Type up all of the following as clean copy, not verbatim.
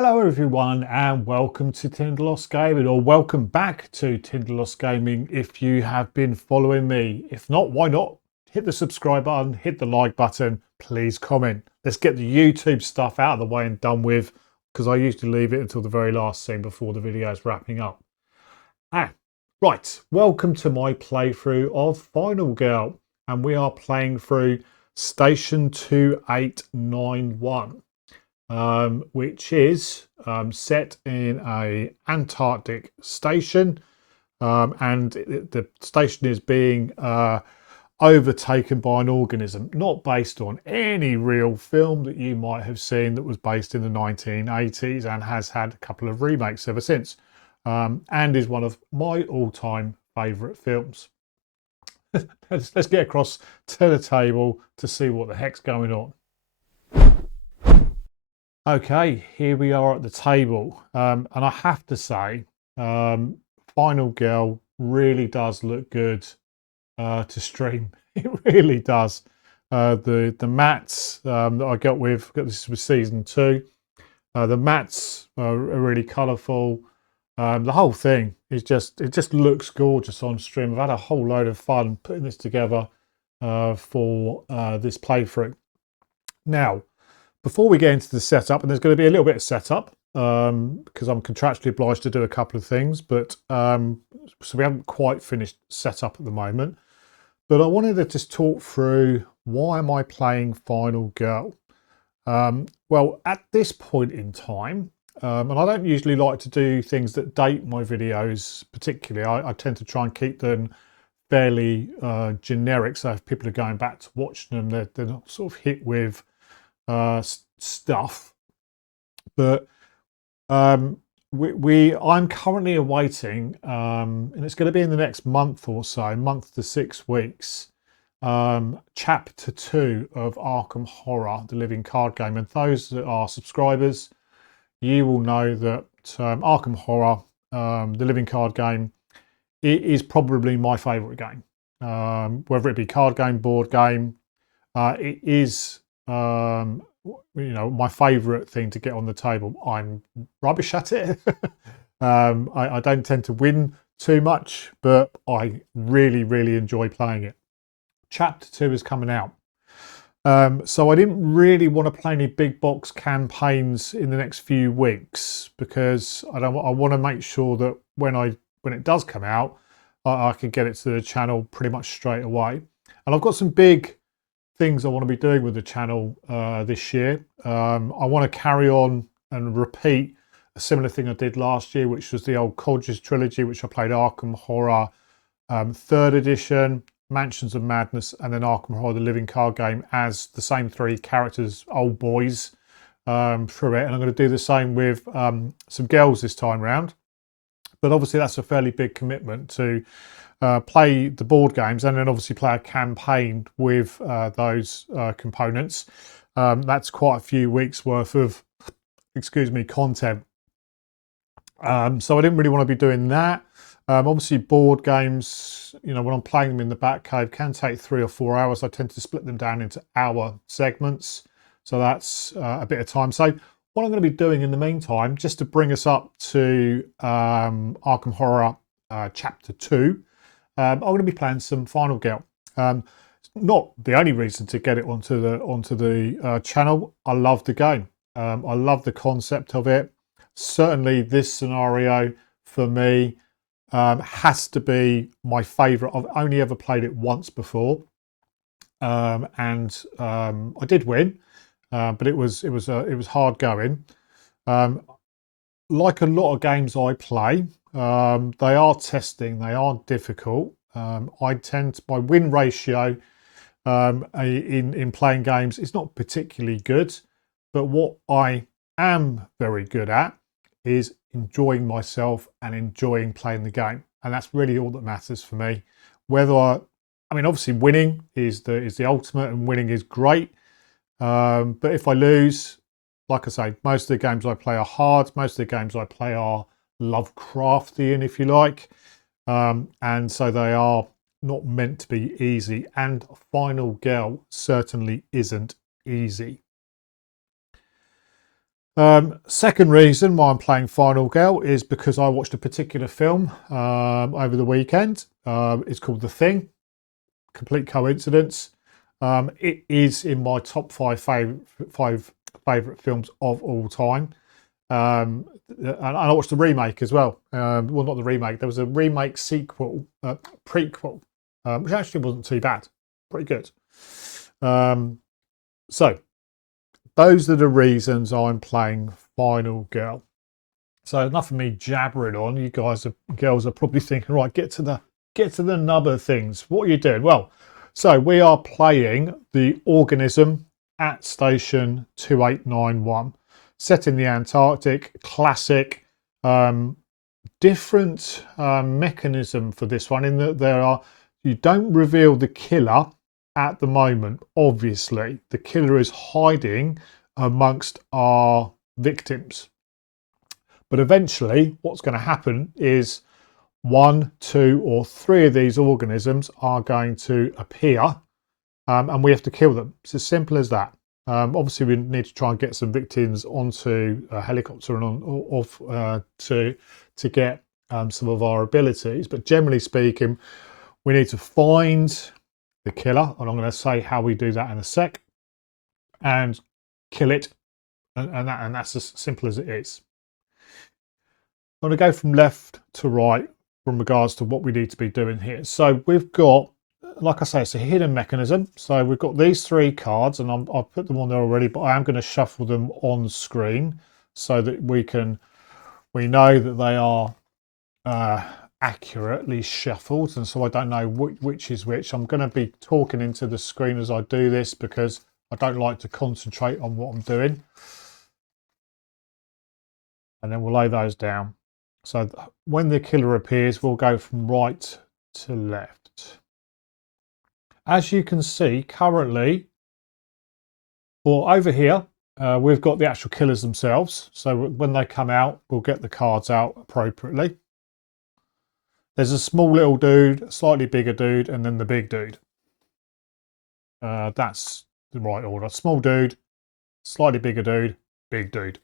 Hello everyone and welcome to Tindalos Gaming, or welcome back to Tindalos Gaming if you have been following me. If not, why not? Hit the subscribe button, hit the like button, please comment. Let's get the YouTube stuff out of the way and done with, because I usually leave it until the very last scene before the video is wrapping up. Right, welcome to my playthrough of Final Girl, and we are playing through Station 2891. Which is set in a Antarctic station, and the station is being overtaken by an organism, not based on any real film that you might have seen that was based in the 1980s and has had a couple of remakes ever since, and is one of my all-time favourite films. Let's get across to the table to see what the heck's going on. Okay, here we are at the table, and I have to say, Final Girl really does look good to stream. It really does. The mats that I got this was season 2. The mats are really colourful. The whole thing is it just looks gorgeous on stream. I've had a whole load of fun putting this together for this playthrough. Now, before we get into the setup, and there's going to be a little bit of setup because I'm contractually obliged to do a couple of things, but so we haven't quite finished setup at the moment. But I wanted to just talk through, why am I playing Final Girl? Well, at this point in time, and I don't usually like to do things that date my videos particularly. I tend to try and keep them fairly generic, so if people are going back to watch them, they're not sort of hit with stuff. But I'm currently awaiting, and it's going to be in the next month or so, month to 6 weeks, chapter 2 of Arkham Horror, the living card game. And those that are subscribers, you will know that Arkham Horror, the living card game, it is probably my favorite game, whether it be card game, board game. It is my favorite thing to get on the table. I'm rubbish at it. I don't tend to win too much, but I really enjoy playing it. Chapter 2 is coming out, so I didn't really want to play any big box campaigns in the next few weeks, because I want to make sure that when it does come out, I can get it to the channel pretty much straight away. And I've got some big things I want to be doing with the channel this year. I want to carry on and repeat a similar thing I did last year, which was the old Codges trilogy, which I played Arkham Horror 3rd edition, Mansions of Madness, and then Arkham Horror the living card game as the same 3 characters, old boys, through it. And I'm going to do the same with some girls this time round. But obviously that's a fairly big commitment to play the board games and then obviously play a campaign with those components. That's quite a few weeks worth of, content. So I didn't really want to be doing that. Obviously board games, when I'm playing them in the Batcave, can take 3 or 4 hours. I tend to split them down into hour segments. So that's a bit of time. So what I'm going to be doing in the meantime, just to bring us up to Arkham Horror Chapter 2, I'm going to be playing some Final Girl. Not the only reason to get it onto the channel. I love the game. I love the concept of it. Certainly this scenario for me has to be my favourite. I've only ever played it once before, and I did win, but it was hard going. Like a lot of games I play, they are testing, they are difficult. My win ratio in playing games is not particularly good, but what I am very good at is enjoying myself and enjoying playing the game, and that's really all that matters for me. Obviously winning is the ultimate, and winning is great, but if I lose, like I say, most of the games I play are hard. Most of the games I play are Lovecraftian, if you like, and so they are not meant to be easy, and Final Girl certainly isn't easy. Second reason why I'm playing Final Girl is because I watched a particular film over the weekend. It's called The Thing. Complete coincidence. It is in my top five favorite films of all time. And I watched the remake as well. Well, not the remake. There was a remake sequel, prequel, which actually wasn't too bad. Pretty good. So those are the reasons I'm playing Final Girl. So enough of me jabbering on. You girls are probably thinking, right, get to the nub of things. What are you doing? Well, so we are playing the organism at station 2891, set in the Antarctic. Classic. Different mechanism for this one in that you don't reveal the killer at the moment. Obviously, the killer is hiding amongst our victims. But eventually, what's going to happen is 1, 2, or 3 of these organisms are going to appear, and we have to kill them. It's as simple as that. Obviously, we need to try and get some victims onto a helicopter and off to get some of our abilities. But generally speaking, we need to find the killer, and I'm going to say how we do that in a sec, and kill it, and that's as simple as it is. I'm going to go from left to right from regards to what we need to be doing here. So we've got, like I say, it's a hidden mechanism. So we've got these 3 cards, and I've put them on there already, but I am going to shuffle them on screen so that we know that they are accurately shuffled, and so I don't know which is which. I'm going to be talking into the screen as I do this because I don't like to concentrate on what I'm doing. And then we'll lay those down. So when the killer appears, we'll go from right to left. As you can see currently, or over here, we've got the actual killers themselves. So when they come out, we'll get the cards out appropriately. There's a small little dude, a slightly bigger dude, and then the big dude. That's the right order. Small dude, slightly bigger dude, big dude.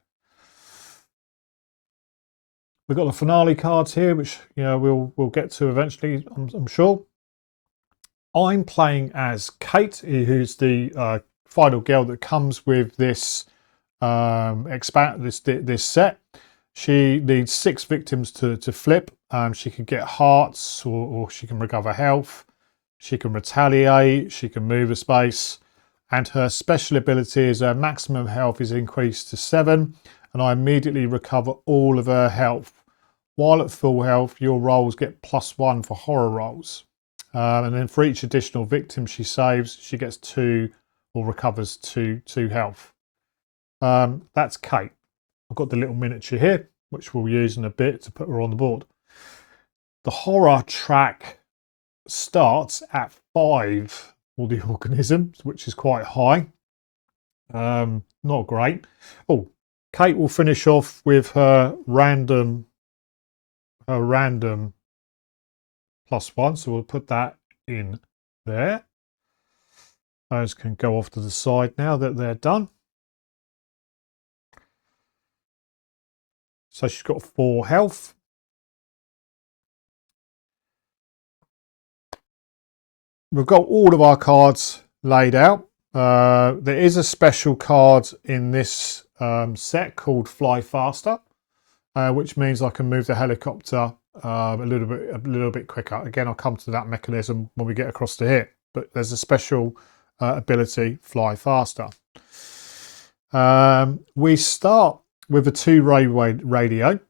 We've got the finale cards here, which we'll get to eventually, I'm sure. I'm playing as Kate, who's the final girl that comes with this this set. She needs 6 victims to flip. She can get hearts, or she can recover health. She can retaliate. She can move a space. And her special ability is her maximum health is increased to 7. And I immediately recover all of her health. While at full health, your rolls get +1 for horror rolls. And then for each additional victim she saves, she gets 2 or recovers 2 health. That's Kate. I've got the little miniature here, which we'll use in a bit to put her on the board. The horror track starts at 5 for the organisms, which is quite high. Not great. Oh, Kate will finish off with her random +1, so we'll put that in there. Those can go off to the side now that they're done. So she's got 4 health. We've got all of our cards laid out. There is a special card in this set called Fly Faster, which means I can move the helicopter a little bit quicker. Again, I'll come to that mechanism when we get across to here. But there's a special ability, Fly Faster. We start with a 2-way radio.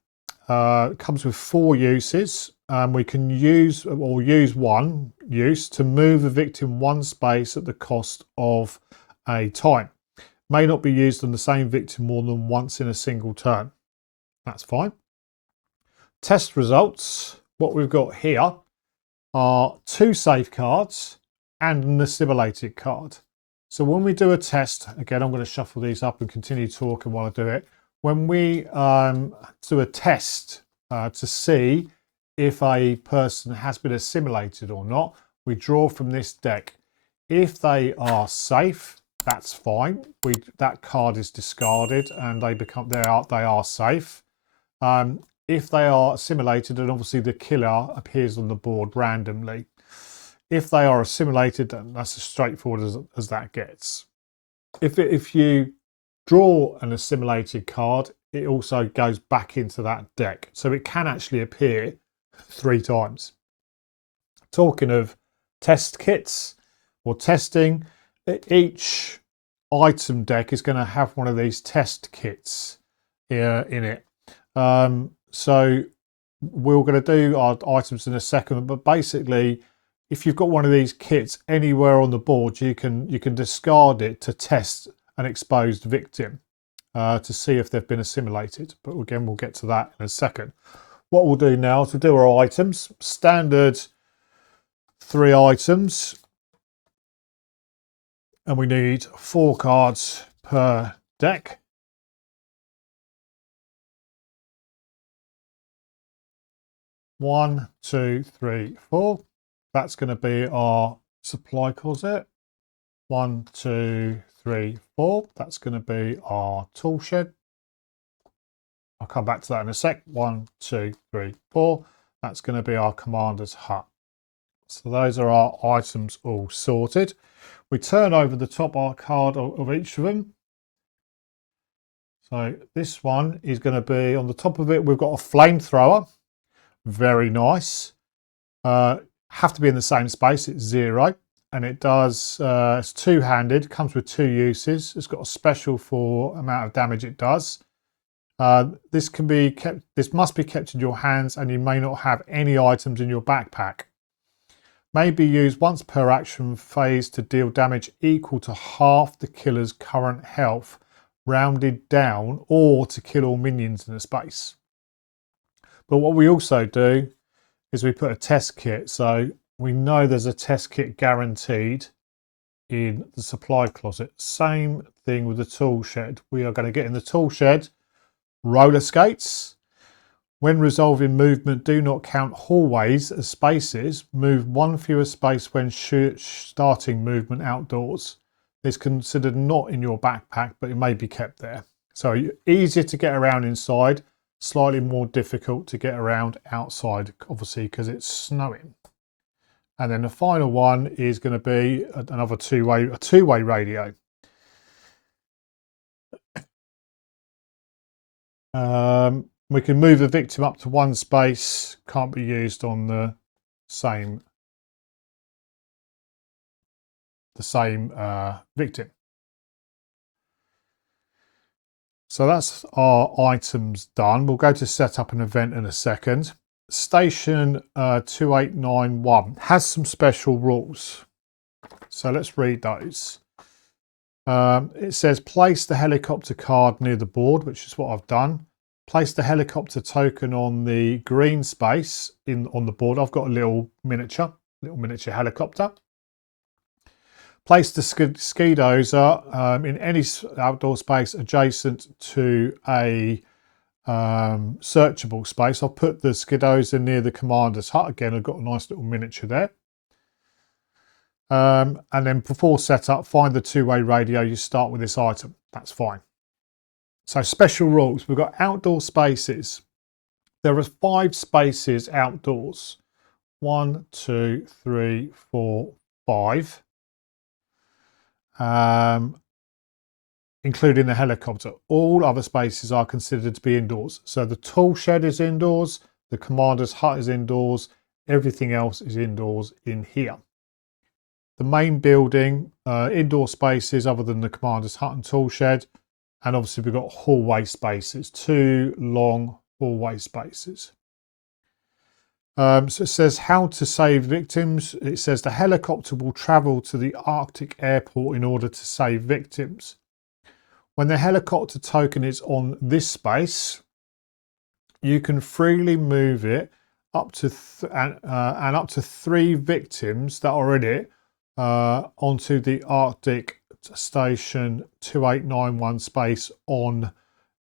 It comes with 4 uses. We can use one use to move the victim 1 space at the cost of a time. May not be used on the same victim more than once in a single turn. That's fine. Test results. What we've got here are 2 safe cards and an assimilated card. So when we do a test, again, I'm going to shuffle these up and continue talking while I do it. When we do a test to see if a person has been assimilated or not, we draw from this deck. If they are safe, that's fine. That card is discarded and they are safe. If they are assimilated, and obviously the killer appears on the board randomly. If they are assimilated, then that's as straightforward as that gets. If you draw an assimilated card, it also goes back into that deck. So it can actually appear 3 times. Talking of test kits or testing, each item deck is going to have one of these test kits here in it. So we're going to do our items in a second, but basically, if you've got one of these kits anywhere on the board, you can discard it to test an exposed victim to see if they've been assimilated. But again, we'll get to that in a second. What we'll do now is we'll do our items. Standard 3 items. And we need 4 cards per deck. One, 2, 3, 4. That's going to be our supply closet. 1, 2, 3, 4. That's going to be our tool shed. I'll come back to that in a sec. 1, 2, 3, 4. That's going to be our commander's hut. So those are our items all sorted. We turn over the top card of each of them. So this one is going to be on the top of it. We've got a flamethrower. Very nice. Have to be in the same space. It's 0. And it does, it's 2-handed, comes with 2 uses. It's got a special for amount of damage it does. This must be kept in your hands, and you may not have any items in your backpack. May be used once per action phase to deal damage equal to half the killer's current health, rounded down, or to kill all minions in a space. But what we also do is we put a test kit. So we know there's a test kit guaranteed in the supply closet. Same thing with the tool shed. We are going to get in the tool shed roller skates. When resolving movement, do not count hallways as spaces. Move 1 fewer space when starting movement outdoors. It's considered not in your backpack, but it may be kept there. So easier to get around inside, slightly more difficult to get around outside, obviously, because it's snowing. And then the final one is going to be another two-way radio. We can move the victim up to 1 space, can't be used on the same victim. So that's our items done. We'll go to set up an event in a second. Station 2891 has some special rules. So let's read those. It says place the helicopter card near the board, which is what I've done. Place the helicopter token on the green space on the board. I've got a little miniature helicopter. Place the ski dozer in any outdoor space adjacent to a searchable space. I'll put the ski dozer near the commander's hut. Again, I've got a nice little miniature there. And then before setup, find the two-way radio. You start with this item. That's fine. So special rules. We've got outdoor spaces. There are 5 spaces outdoors. 1, 2, 3, 4, 5. Including the helicopter. All other spaces are considered to be indoors. So the tool shed is indoors. The commander's hut is indoors. Everything else is indoors in here. The main building, indoor spaces other than the commander's hut and tool shed. And obviously we've got hallway spaces, 2 long hallway spaces. So it says how to save victims. It says the helicopter will travel to the Arctic airport in order to save victims. When the helicopter token is on this space, you can freely move it up to up to 3 victims that are in it onto the Arctic Station 2891 space on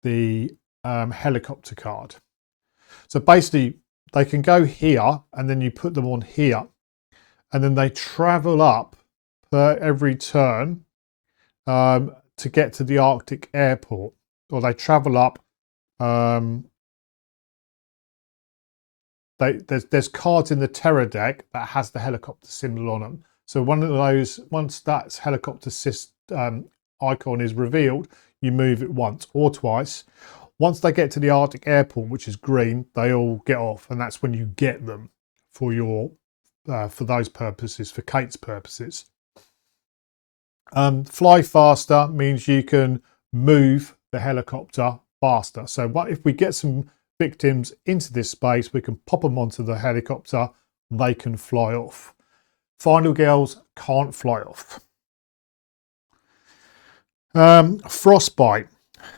the helicopter card. So basically they can go here and then you put them on here and then they travel up per every turn to get to the Arctic airport, or they travel up. There's cards in the terror deck that has the helicopter symbol on them. So one of those, once that helicopter icon is revealed, you move it once or twice. Once they get to the Arctic airport, which is green, they all get off, and that's when you get them for your for those purposes, for Kate's purposes. Fly faster means you can move the helicopter faster. So what if we get some victims into this space, we can pop them onto the helicopter, they can fly off. Final girls can't fly off. Frostbite.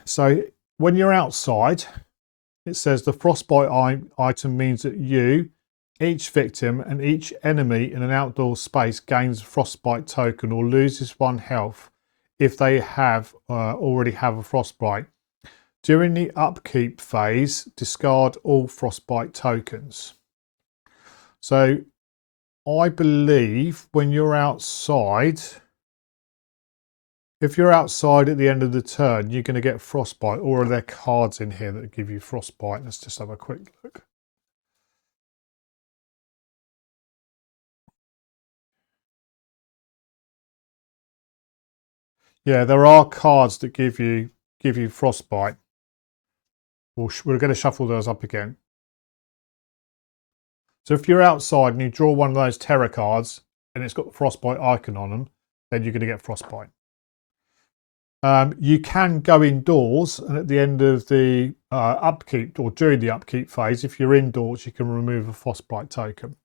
So when you're outside, it says the frostbite item means that you, each victim, and each enemy in an outdoor space gains a frostbite token or loses 1 health if they already have a frostbite. During the upkeep phase, discard all frostbite tokens. So I believe when you're outside, if you're outside at the end of the turn, you're going to get frostbite, or are there cards in here that give you frostbite? Let's just have a quick look. Yeah, there are cards that give you frostbite. We're going to shuffle those up again. So if you're outside and you draw one of those terror cards and it's got the frostbite icon on them, then you're going to get frostbite. You can go indoors, and at the end of the upkeep, or during the upkeep phase, if you're indoors, you can remove a frostbite token.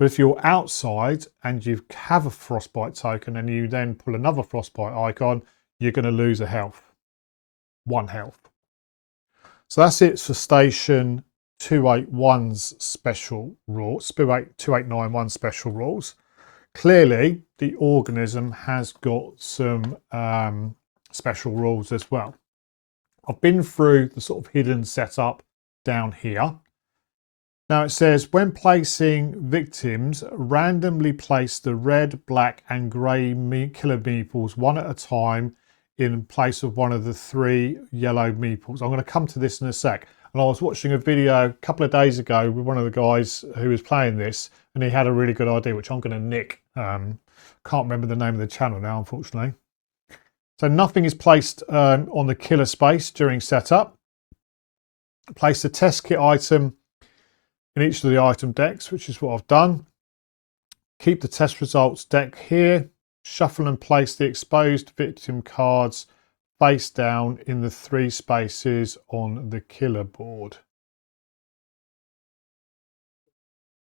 But if you're outside and you have a frostbite token and you then pull another frostbite icon, you're going to lose a health. 1 health. So that's it for station 281's special rules, 2891 special rules. Clearly, the organism has got some special rules as well. I've been through the sort of hidden setup down here. Now it says, when placing victims, randomly place the red, black and grey killer meeples one at a time in place of one of the 3 yellow meeples. I'm going to come to this in a sec. And I was watching a video a couple of days ago with one of the guys who was playing this, and he had a really good idea, which I'm going to nick. Can't remember the name of the channel now, unfortunately. So nothing is placed on the killer space during setup. Place the test kit item in each of the item decks, which is what I've done. Keep the test results deck here. Shuffle and place the exposed victim cards face down in the 3 spaces on the killer board.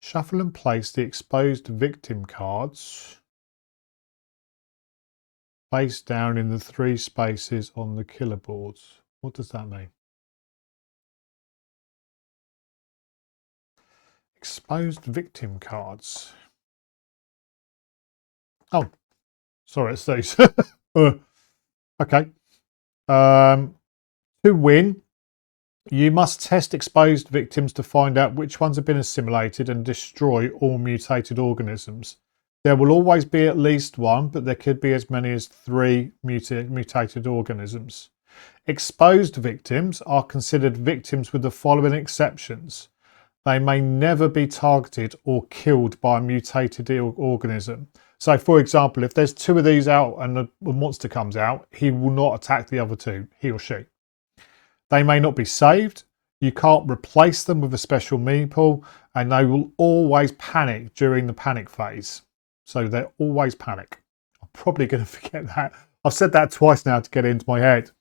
Shuffle and place the exposed victim cards face down in the 3 spaces on the killer boards. What does that mean? Exposed victim cards. Oh, sorry, it's these. Okay. To win, you must test exposed victims to find out which ones have been assimilated and destroy all mutated organisms. There will always be at least 1, but there could be as many as 3 mutated organisms. Exposed victims are considered victims with the following exceptions. They may never be targeted or killed by a mutated organism. So, for example, if there's 2 of these out and a monster comes out, he will not attack the other 2, he or she. They may not be saved. You can't replace them with a special meeple, and they will always panic during the panic phase. So they're always panic. I'm probably going to forget that. I've said that twice now to get it into my head.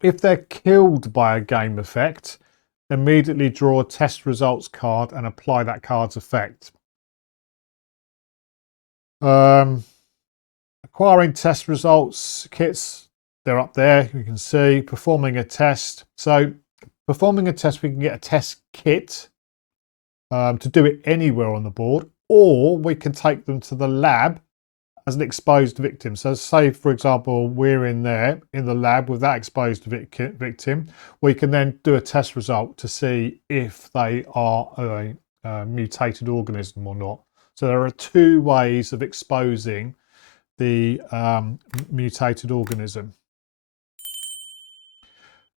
If they're killed by a game effect, immediately draw a test results card and apply that card's effect. Acquiring test results kits, they're up there, you can see. Performing a test. So performing a test, we can get a test kit to do it anywhere on the board, or we can take them to the lab as an exposed victim. So say, for example, we're in there in the lab with that exposed victim. We can then do a test result to see if they are a mutated organism or not. So there are 2 ways of exposing the mutated organism.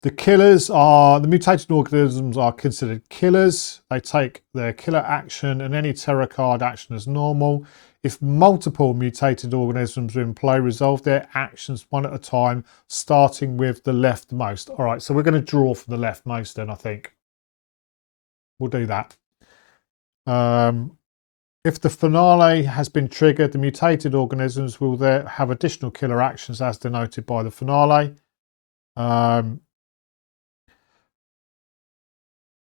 The mutated organisms are considered killers. They take their killer action and any terror card action as normal. If multiple mutated organisms are in play, resolve their actions one at a time, starting with the leftmost. All right, so we're going to draw for the leftmost then, I think. We'll do that. If the finale has been triggered, the mutated organisms will there have additional killer actions as denoted by the finale.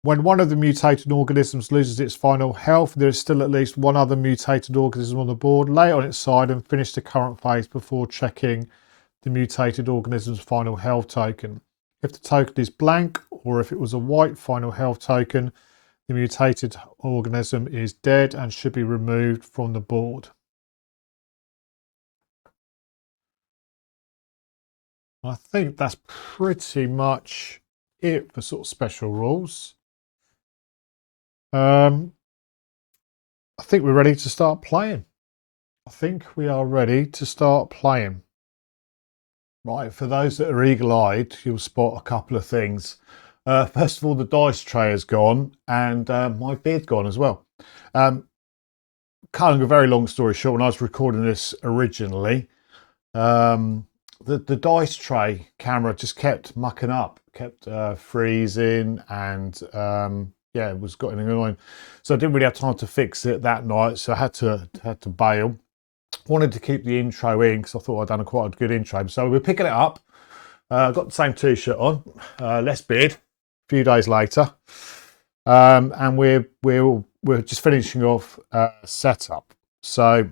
When one of the mutated organisms loses its final health, there is still at least one other mutated organism on the board. Lay it on its side and finish the current phase before checking the mutated organism's final health token. If the token is blank, or if it was a white final health token, the mutated organism is dead and should be removed from the board. I think that's pretty much it for sort of special rules. I think we're ready to start playing. I think we are ready to start playing. Right, for those that are eagle-eyed, you'll spot a couple of things. First of all, the dice tray has gone and my beard gone as well. Cutting a very long story short, when I was recording this originally, the dice tray camera just kept mucking up, kept freezing, and yeah, it was getting annoying. So I didn't really have time to fix it that night, so I had to bail. Wanted to keep the intro in because I thought I'd done quite a good intro. So we're picking it up. Got the same t-shirt on, less beard. A few days later, and we're just finishing off setup. So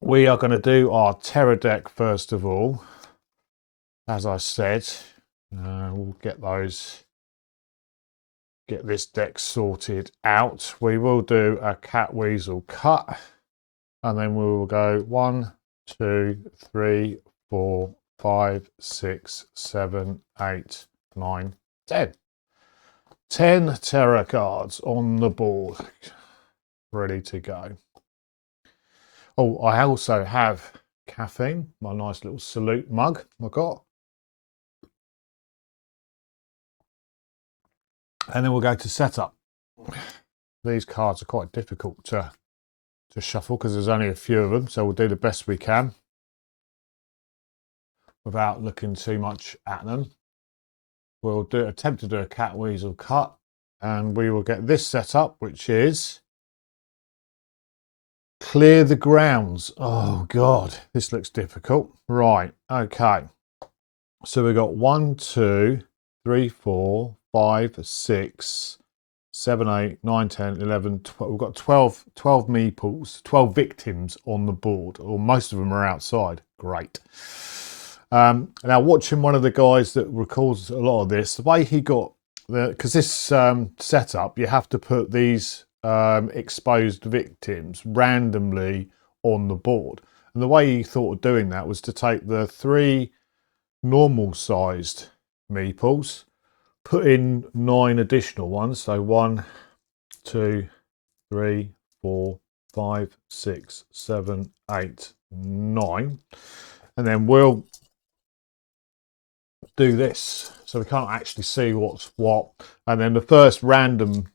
we are going to do our terror deck first of all. As I said, we'll get this deck sorted out. We will do a cat weasel cut, and then we will go 1, 2, 3, 4, 5, 6, 7, 8, 9, 10. 10 terror cards on the board, ready to go. Oh, I also have caffeine, my nice little salute mug I got. And then we'll go to setup. These cards are quite difficult to shuffle because there's only a few of them, so we'll do the best we can without looking too much at them. We'll attempt to do a cat weasel cut, and we will get this set up, which is clear the grounds. Oh God, this looks difficult. Right, okay. So we've got 1, 2, 3, 4, 5, 6, 7, 8, 9, 10, 11, 12. We've got 12 meeples, 12 victims on the board, or most of them are outside. Great. Now, watching one of the guys that records a lot of this, the way he got because this setup, you have to put these exposed victims randomly on the board. And the way he thought of doing that was to take the 3 normal sized meeples, put in 9 additional ones. So 1, 2, 3, 4, 5, 6, 7, 8, 9. And then we'll do this. So we can't actually see what's what. And then the first random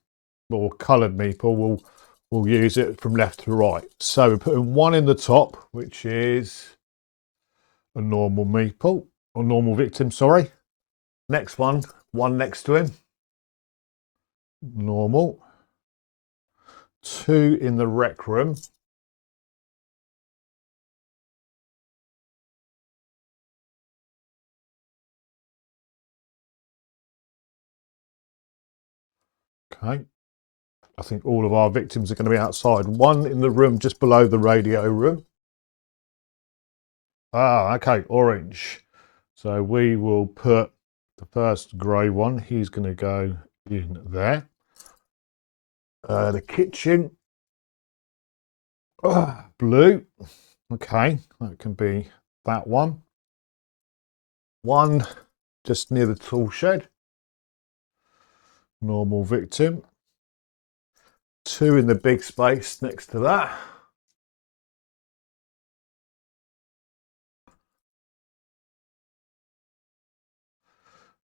or coloured meeple we'll use it from left to right. So we're putting 1 in the top, which is a normal meeple, or normal victim, sorry. Next one next to him, normal. 2 in the rec room. Okay. I think all of our victims are going to be outside. 1 in the room just below the radio room. Ah, okay, orange. So we will put the first grey one. He's going to go in there. The kitchen. Blue. Okay, that can be that one. 1 just near the tool shed. Normal victim. 2 in the big space next to that.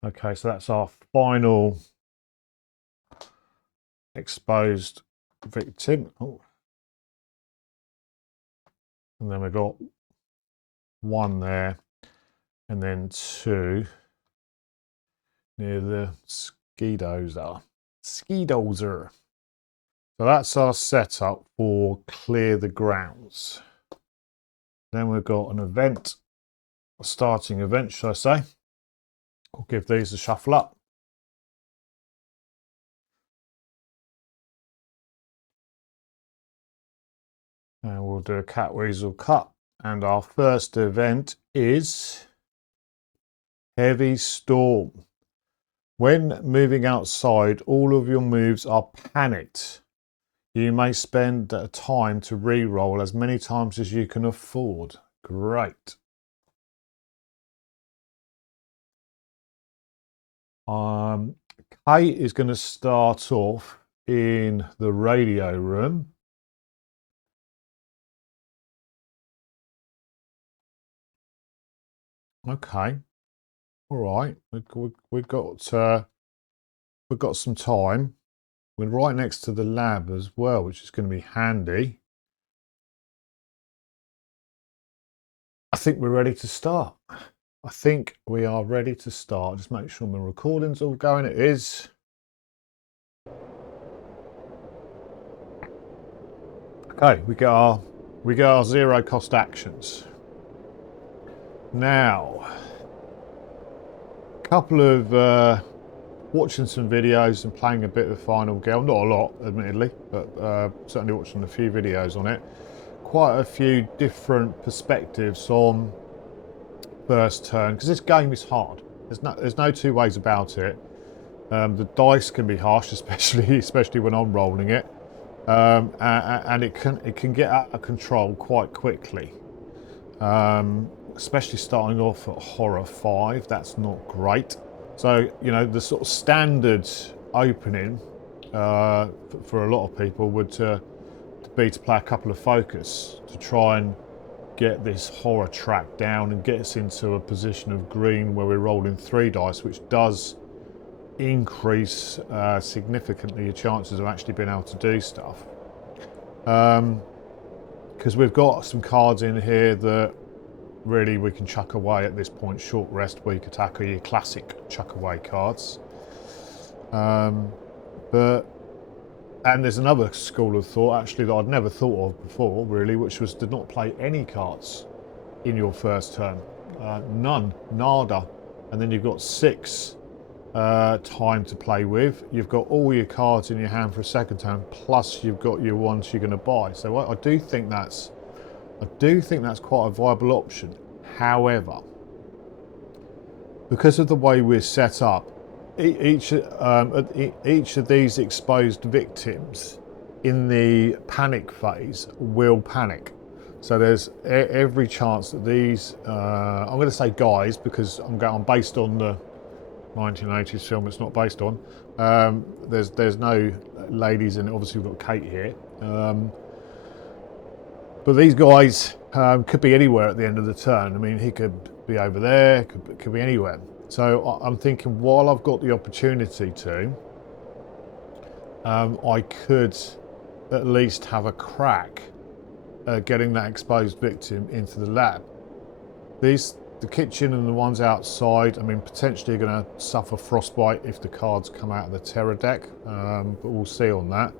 Okay, so that's our final exposed victim. Oh. And then we've got one there, and then two near the ski dozer. So that's our setup for clear the grounds. Then we've got an event, a starting event, should I say. I'll give these a shuffle up. And we'll do a cat weasel cut. And our first event is Heavy Storm. When moving outside, all of your moves are panicked. You may spend time to re-roll as many times as you can afford. Great. Kate is going to start off in the radio room. Okay. All right. We've got some time. We're right next to the lab as well, which is going to be handy. I think we're ready to start. I think we are ready to start. Just make sure my recording's all going. It is. Okay, we get our zero cost actions. Now, a couple of watching some videos and playing a bit of Final Girl. Not a lot, admittedly, but certainly watching a few videos on it. Quite a few different perspectives on first turn, because this game is hard. There's no two ways about it. The dice can be harsh, especially when I'm rolling it, and it can get out of control quite quickly. Especially starting off at horror 5, that's not great. So the sort of standard opening for a lot of people would be to play a couple of focus to try and get this horror track down and get us into a position of green where we're rolling 3 dice, which does increase significantly your chances of actually being able to do stuff. Because we've got some cards in here that really we can chuck away at this point. Short rest, weak attack are your classic chuck away cards. And there's another school of thought actually that I'd never thought of before really, which was to not play any cards in your first turn. None, nada. And then you've got 6 time to play with. You've got all your cards in your hand for a second turn, plus you've got your ones you're going to buy. So I do think that's quite a viable option. However, because of the way we're set up, each of these exposed victims in the panic phase will panic. So there's every chance that these, I'm going to say guys because I'm based on the 1980s film it's not based on. There's no ladies in it. Obviously we've got Kate here. But these guys could be anywhere at the end of the turn. I mean, he could be over there, could be anywhere. So I'm thinking while I've got the opportunity to, I could at least have a crack at getting that exposed victim into the lab. The kitchen and the ones outside, I mean, potentially are going to suffer frostbite if the cards come out of the terror deck, but we'll see on that.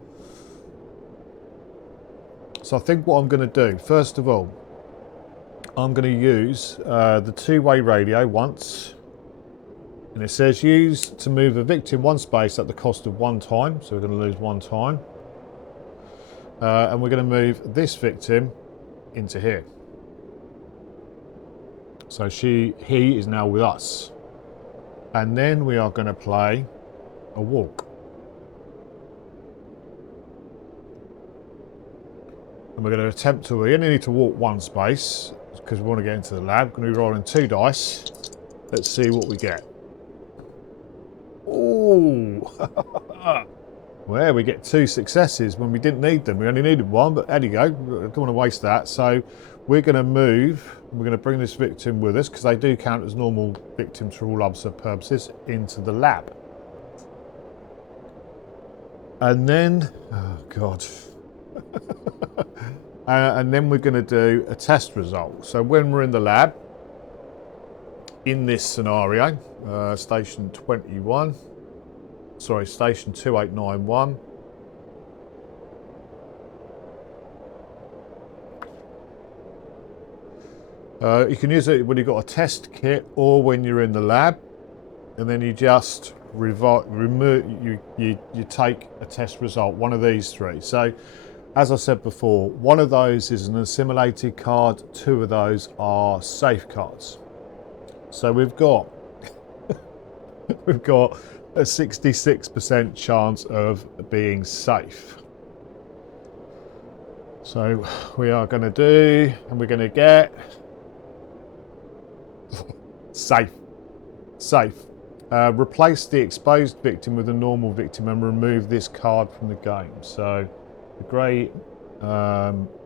So I think what I'm going to do, first of all, I'm going to use the 2-way radio once. And it says use to move a victim 1 space at the cost of 1 time. So we're going to lose 1 time. And we're going to move this victim into here. So he is now with us. And then we are going to play a walk. And we're going to attempt to, we only need to walk 1 space because we want to get into the lab. We're going to be rolling 2 dice. Let's see what we get. Ooh. Well, we get 2 successes when we didn't need them. We only needed 1, but there you go. Don't want to waste that. So we're going to move, we're going to bring this victim with us, because they do count as normal victims for all other purposes, into the lab. And then, oh God. And then we're going to do a test result. So when we're in the lab, in this scenario, station 21, sorry, station 2891, you can use it when you've got a test kit or when you're in the lab, and then you just you take a test result, one of these three. So as I said before, one of those is an assimilated card, two of those are safe cards. So we've got we've got a 66% chance of being safe. So we are going to do, and we're going to get safe. Replace the exposed victim with a normal victim and remove this card from the game. So the grey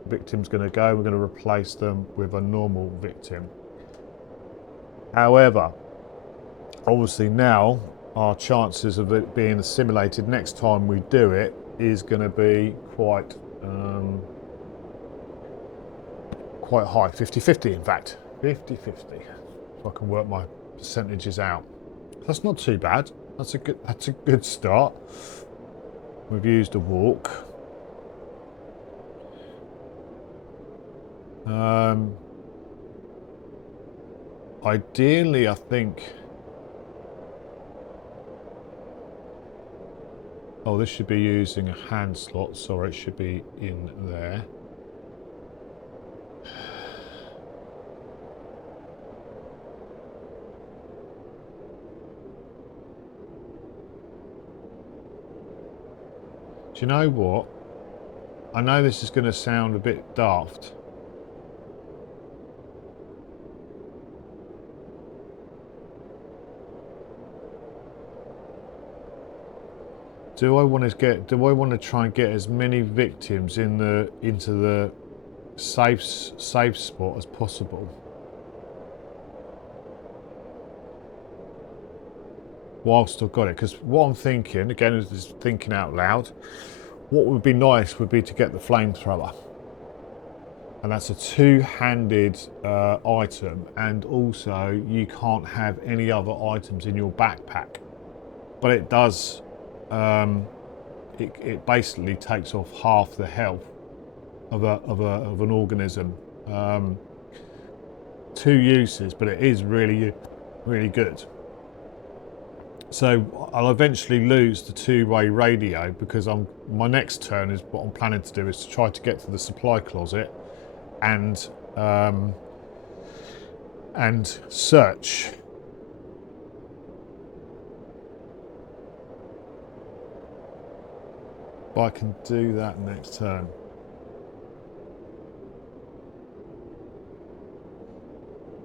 victim's going to go. We're going to replace them with a normal victim. However, obviously now our chances of it being assimilated next time we do it is going to be quite high, 50-50 in fact, 50-50. If I can work my percentages out. That's not too bad. That's a good start. We've used a walk. Ideally, I think. Oh, this should be using a hand slot. Sorry, it should be in there. Do you know what? I know this is going to sound a bit daft. Do I want to try and get as many victims into the safe spot as possible? Whilst I've got it, because what I'm thinking, again, is thinking out loud, what would be nice would be to get the flamethrower. And that's a two-handed item, and also you can't have any other items in your backpack. But it does, it basically takes off half the health of an organism. Two uses, but it is really good. So I'll eventually lose the two-way radio, because my next turn is what I'm planning to do is to try to get to the supply closet and search. But I can do that next turn.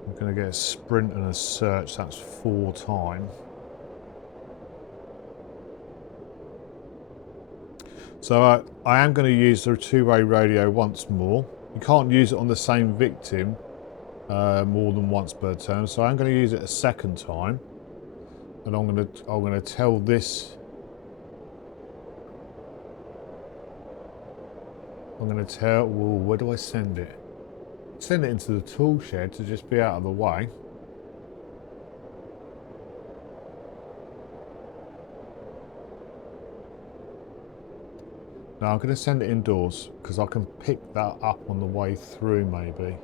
I'm going to get a sprint and a search. That's 4 times. So I am going to use the two-way radio once more. You can't use it on the same victim more than once per turn, so I'm going to use it a second time, and I'm going to tell this. I'm going to tell. Ooh, where do I send it? Send it into the tool shed to just be out of the way. Now I'm going to send it indoors, because I can pick that up on the way through maybe.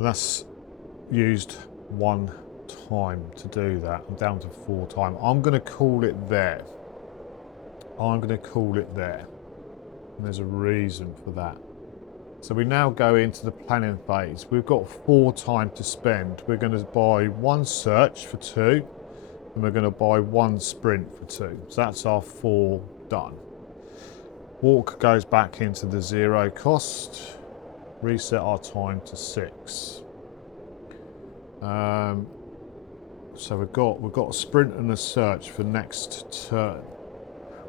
That's used 1 time to do that. I'm down to 4 times. I'm going to call it there. I'm going to call it there. And there's a reason for that. So we now go into the planning phase. We've got 4 time to spend. We're going to buy 1 search for 2. And we're going to buy 1 sprint for 2. So that's our 4 done. Walk goes back into the 0 cost. Reset our time to 6. So we've got a sprint and a search for next turn.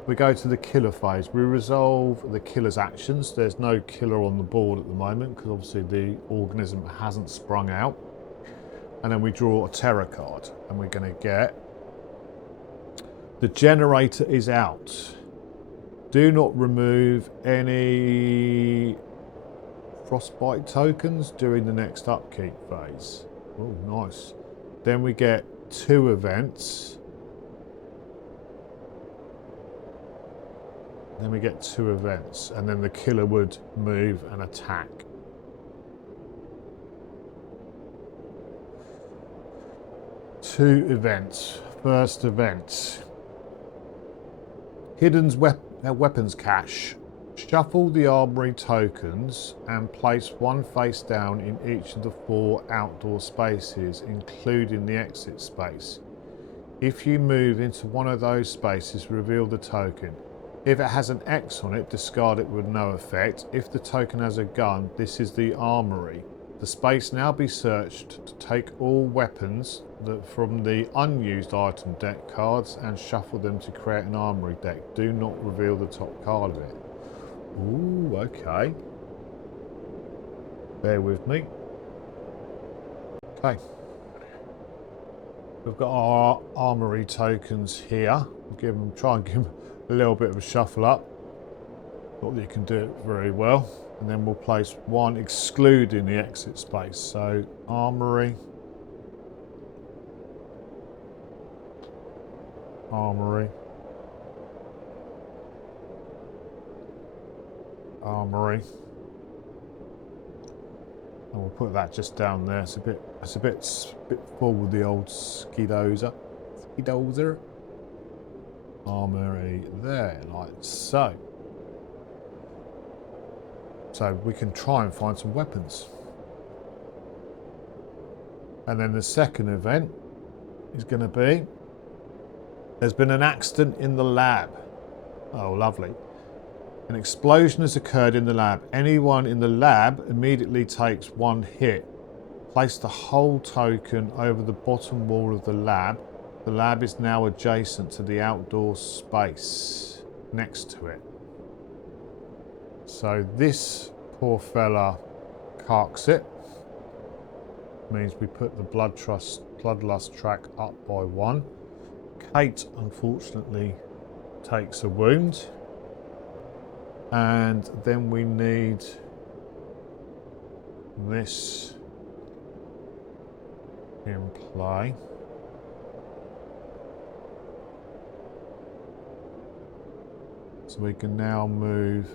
we go to the killer phase. We resolve the killer's actions. There's no killer on the board at the moment because obviously the organism hasn't sprung out. And then we draw a terror card, and we're going to get the generator is out. Do not remove any frostbite tokens during the next upkeep phase. Oh, nice. Then we get 2 events. Then we get 2 events, and then the killer would move and attack. Two events. First event. Hidden's weapons cache. Shuffle the armory tokens and place 1 face down in each of the 4 outdoor spaces, including the exit space. If you move into one of those spaces, reveal the token. If it has an X on it, discard it with no effect. If the token has a gun, this is the armory. The space now be searched to take all weapons from the unused item deck cards and shuffle them to create an armory deck. Do not reveal the top card of it. Ooh, okay. Bear with me. Okay. We've got our armory tokens here. Try and give them a little bit of a shuffle up. Not that you can do it very well. And then we'll place 1 excluding the exit space. So armory. Armory. Armory. And we'll put that just down there. It's a bit full with the old skidozer. Armory there, like so. So we can try and find some weapons. And then the second event is going to be, there's been an accident in the lab. Oh, lovely. An explosion has occurred in the lab. Anyone in the lab immediately takes 1 hit. Place the whole token over the bottom wall of the lab. The lab is now adjacent to the outdoor space next to it. So this poor fella carks it. Means we put the bloodlust track up by 1. Kate unfortunately takes a wound. And then we need this in play. So we can now move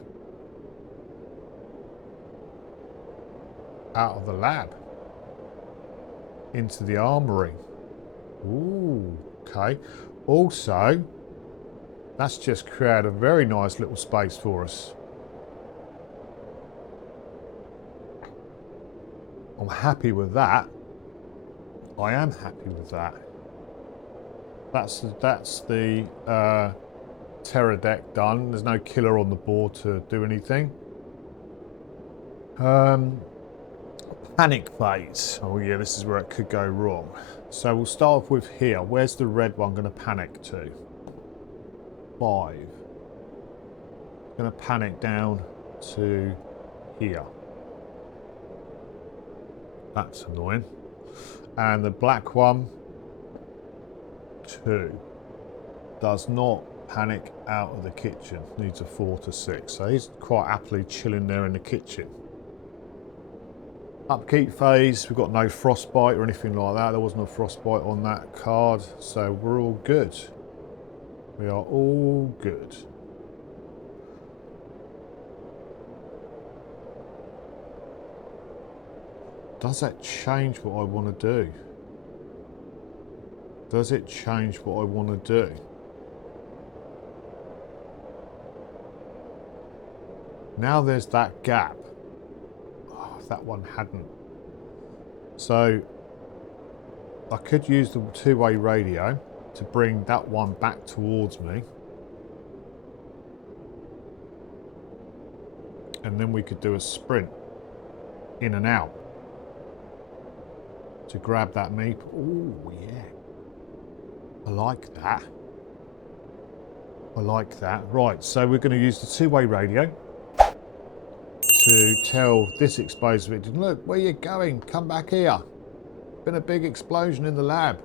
out of the lab into the armory. Ooh, okay. Also, that's just created a very nice little space for us. I'm happy with that. I am happy with that. That's the terror deck done. There's no killer on the board to do anything. Panic phase. Oh yeah, this is where it could go wrong. So we'll start off with here. Where's the red one going to panic to? 5. Going to panic down to here. That's annoying. And the black one, 2. Does not panic out of the kitchen. Needs a 4 to 6. So he's quite happily chilling there in the kitchen. Upkeep phase, we've got no frostbite or anything like that. There wasn't a frostbite on that card. So we're all good. We are all good. Does that change what I want to do? Does it change what I want to do? Now there's that gap. Oh, if that one hadn't. So I could use the 2-way radio to bring that one back towards me. And then we could do a sprint in and out to grab that meep. Oh yeah, I like that. I like that. Right, so we're going to use the two-way radio to tell this exposed victim, look, where you going? Come back here. Been a big explosion in the lab.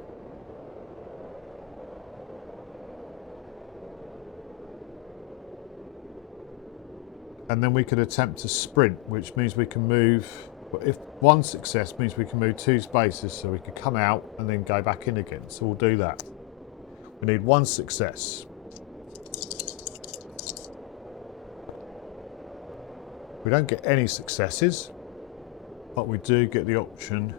And then we could attempt to sprint, which means we can move, if one success means we can move 2 spaces, so we could come out and then go back in again. So we'll do that. We need 1 success. We don't get any successes, but we do get the option.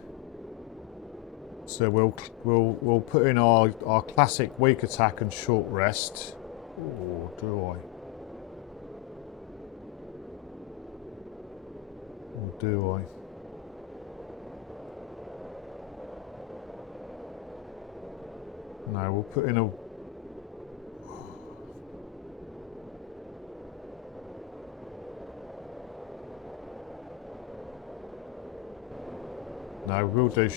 So we'll put in our classic weak attack and short rest. Or do I? Or do I? No, we'll put in a... No, we'll do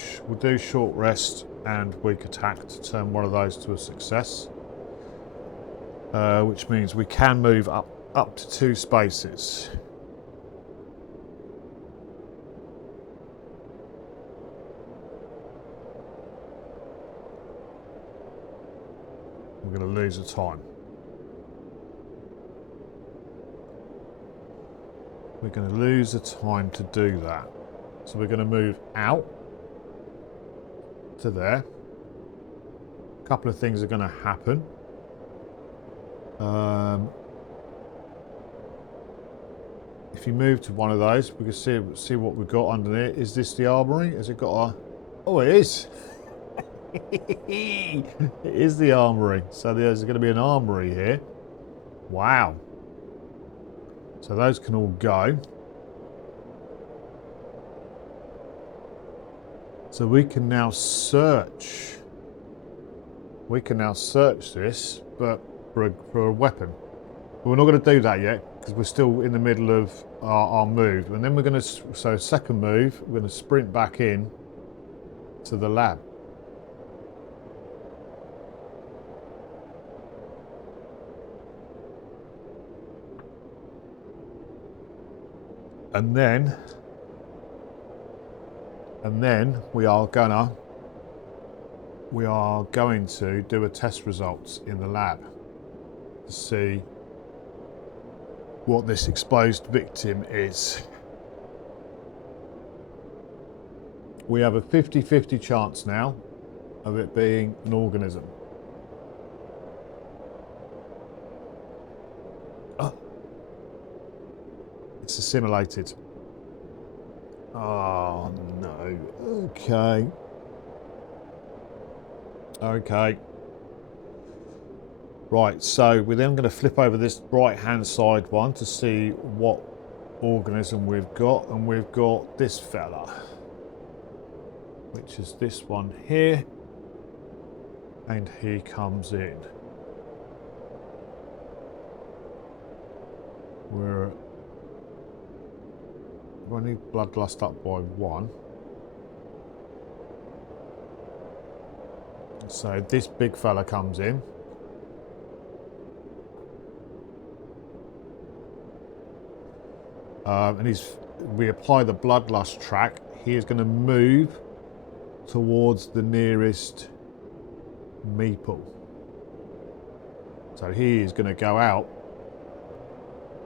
short rest and weak attack to turn one of those to a success, which means we can move up to 2 spaces. We're going to lose a time. We're going to lose a time to do that. So we're going to move out to there. A couple of things are going to happen. If you move to one of those, we can see what we've got underneath. Is this the armory? Has it got a... Oh, it is. It is the armory. So there's going to be an armory here. Wow. So those can all go. So we can now search. We can now search this, but for a weapon. But we're not going to do that yet because we're still in the middle of our move. And then we're going to, so second move, we're going to sprint back in to the lab. And then we are going to do a test results in the lab to see what this exposed victim is. We have a 50-50 chance now of it being an organism. Oh. It's assimilated. Oh no. Okay. Okay. Right, so we're then going to flip over this right hand side one to see what organism we've got, and we've got this fella, which is this one here, and he comes in. We're running bloodlust up by 1. So this big fella comes in. And we apply the bloodlust track. He is going to move towards the nearest meeple. So he is going to go out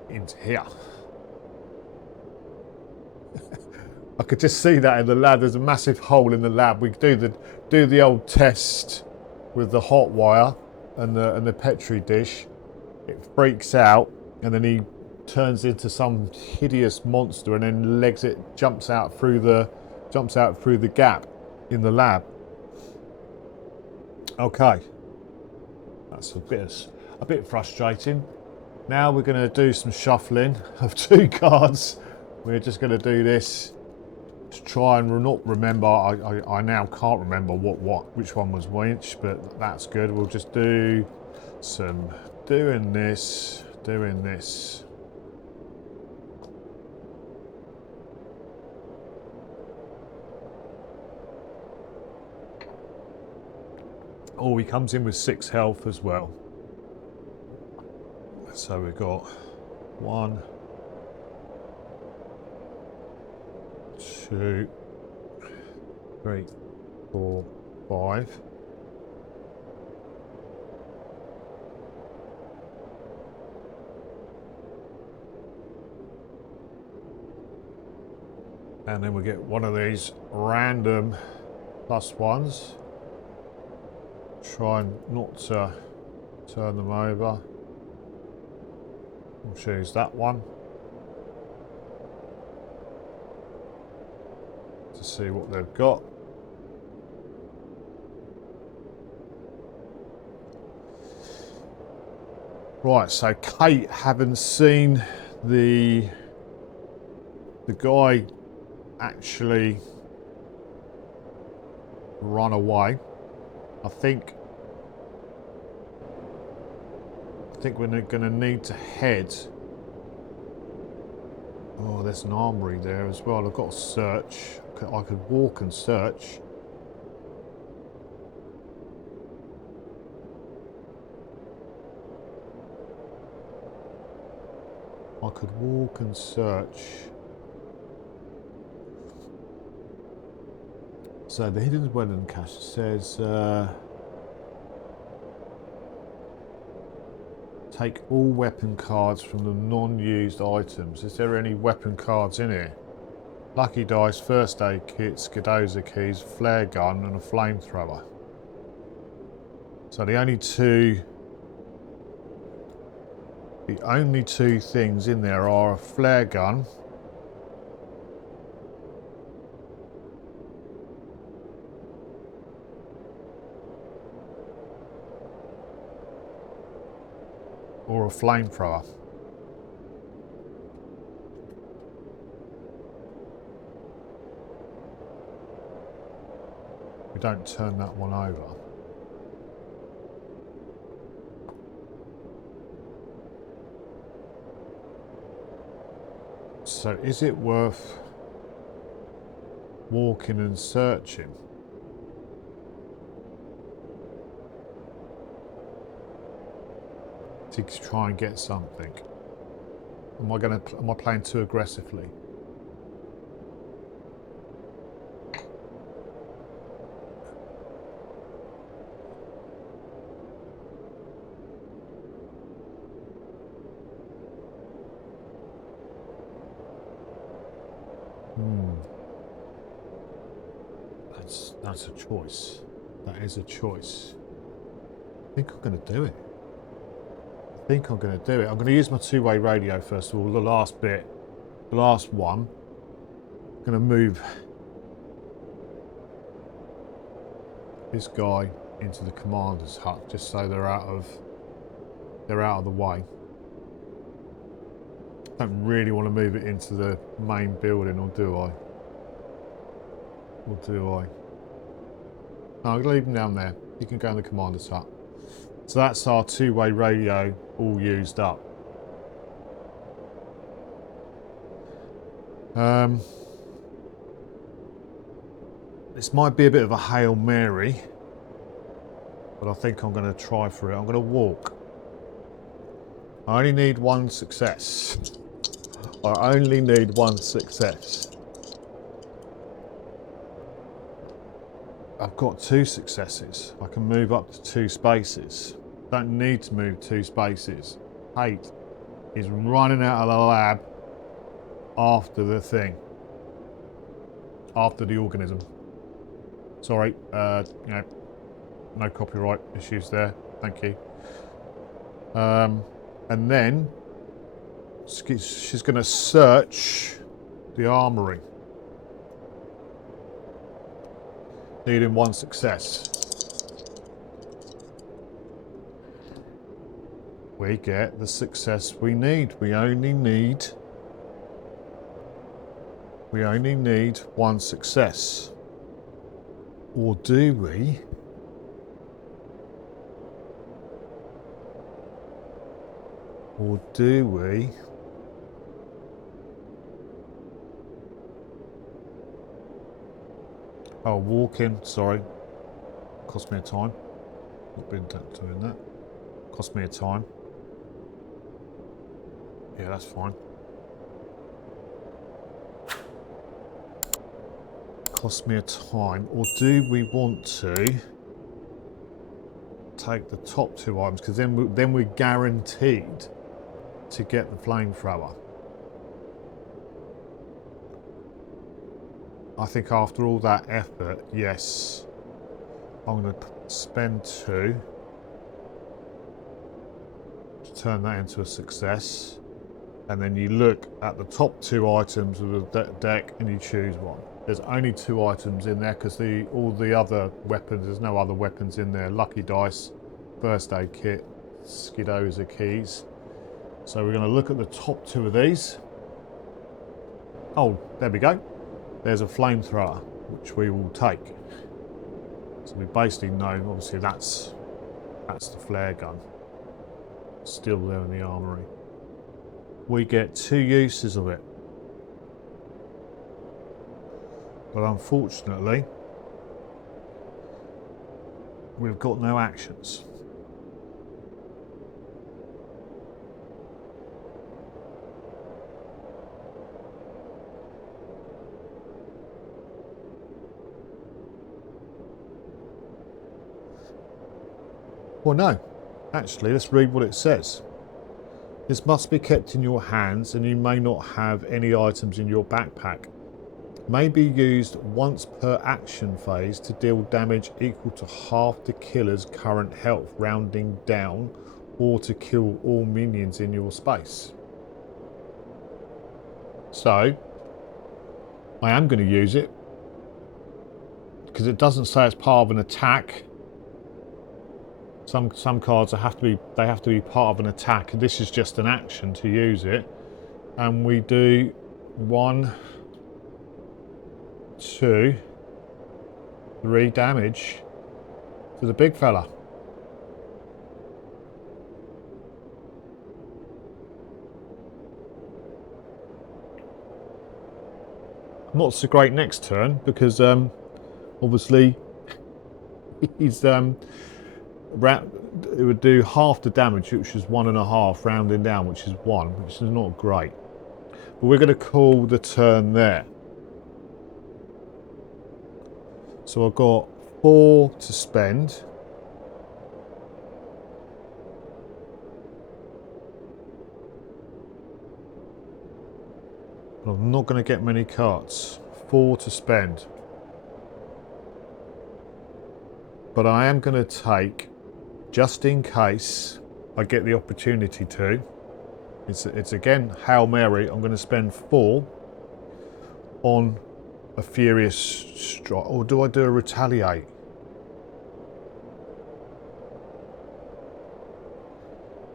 into here. I could just see that in the lab. There's a massive hole in the lab. We do the old test with the hot wire and the petri dish. It freaks out, and then he turns into some hideous monster, and then jumps out through the gap in the lab. Okay, that's a bit frustrating. Now we're going to do some shuffling of 2 cards. We're just going to do this to try and not remember. I now can't remember which one was which, but that's good. We'll just do some doing this. Oh, he comes in with 6 health as well. so we've got 1, 2, 3, 4, 5. And then we get one of these random +1s. Try not to turn them over. We'll choose that one to see what they've got. Right, so Kate, having seen the guy actually run away, I think we're going to need to head. Oh, there's an armory there as well. I've got to search. I could walk and search. I could walk and search. So the hidden weapon cache says take all weapon cards from the non-used items. Is there any weapon cards in here? Lucky dice, first aid kit, Scadoza keys, flare gun and a flamethrower. So the only two things in there are a flare gun or a flamethrower. We don't turn that one over. So is it worth walking and searching? To try and get something? Am I playing too aggressively? That's a choice. That is a choice. I think I'm going to do it. I'm going to use my two-way radio first of all. The last bit, the last one. I'm going to move this guy into the commander's hut just so they're out of the way. Don't really want to move it into the main building, or do I? Or do I? No, I'm going to leave him down there. You can go in the commander's hut. So that's our two-way radio all used up. This might be a bit of a Hail Mary, but I think I'm going to try for it. I'm going to walk. I only need one success. I only need one success. I've got 2 successes. I can move up to 2 spaces. Don't need to move 2 spaces. Kate is running out of the lab after the thing. After the organism. Sorry, no copyright issues there. Thank you. And then she's going to search the armory. Needing 1 success. We get the success we need. We only need 1 success. Or do we? Or do we? Oh, walking, sorry. Cost me a time. Not been doing that. Cost me a time. Yeah, that's fine. Cost me a time. Or do we want to take the top 2 items? Because then we're guaranteed to get the flamethrower. I think after all that effort, yes. I'm going to spend 2 to turn that into a success. And then you look at the top 2 items of the deck and you choose one. There's only 2 items in there because all the other weapons, there's no other weapons in there. Lucky dice, first aid kit, Skidoza keys. So we're going to look at the top 2 of these. Oh, there we go. There's a flamethrower, which we will take. So we basically know, obviously that's the flare gun. Still there in the armory. We get 2 uses of it. But unfortunately, we've got no actions. Well, no. Actually, let's read what it says. This must be kept in your hands and you may not have any items in your backpack. May be used once per action phase to deal damage equal to half the killer's current health, rounding down, or to kill all minions in your space. So, I am going to use it because it doesn't say it's part of an attack. Some cards have to be part of an attack, and this is just an action to use it. And we do 1, 2, 3 damage to the big fella. Not so great next turn because obviously he's it would do half the damage, which is 1.5 rounding down, which is 1, which is not great. But we're going to call the turn there. So I've got 4 to spend. But I'm not going to get many cards. 4 to spend. But I am going to take, just in case I get the opportunity to, it's again Hail Mary, I'm going to spend 4 on a Furious Strike. Or do I do a Retaliate?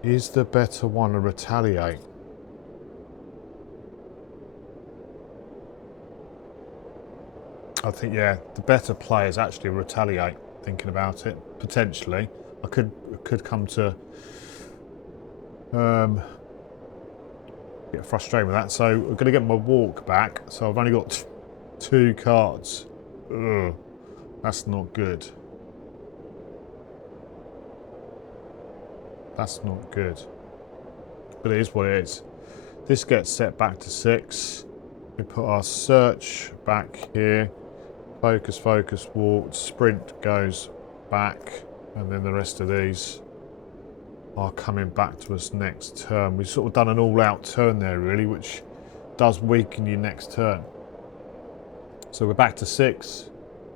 Is the better one a Retaliate? I think, yeah, the better play is actually a Retaliate, thinking about it, potentially. I could come to get frustrated with that. So I'm going to get my walk back. So I've only got 2 cards. Ugh, that's not good. That's not good. But it is what it is. This gets set back to 6. We put our search back here. Focus, focus, walk. Sprint goes back. And then the rest of these are coming back to us next turn. We've sort of done an all-out turn there, really, which does weaken you next turn. So we're back to 6.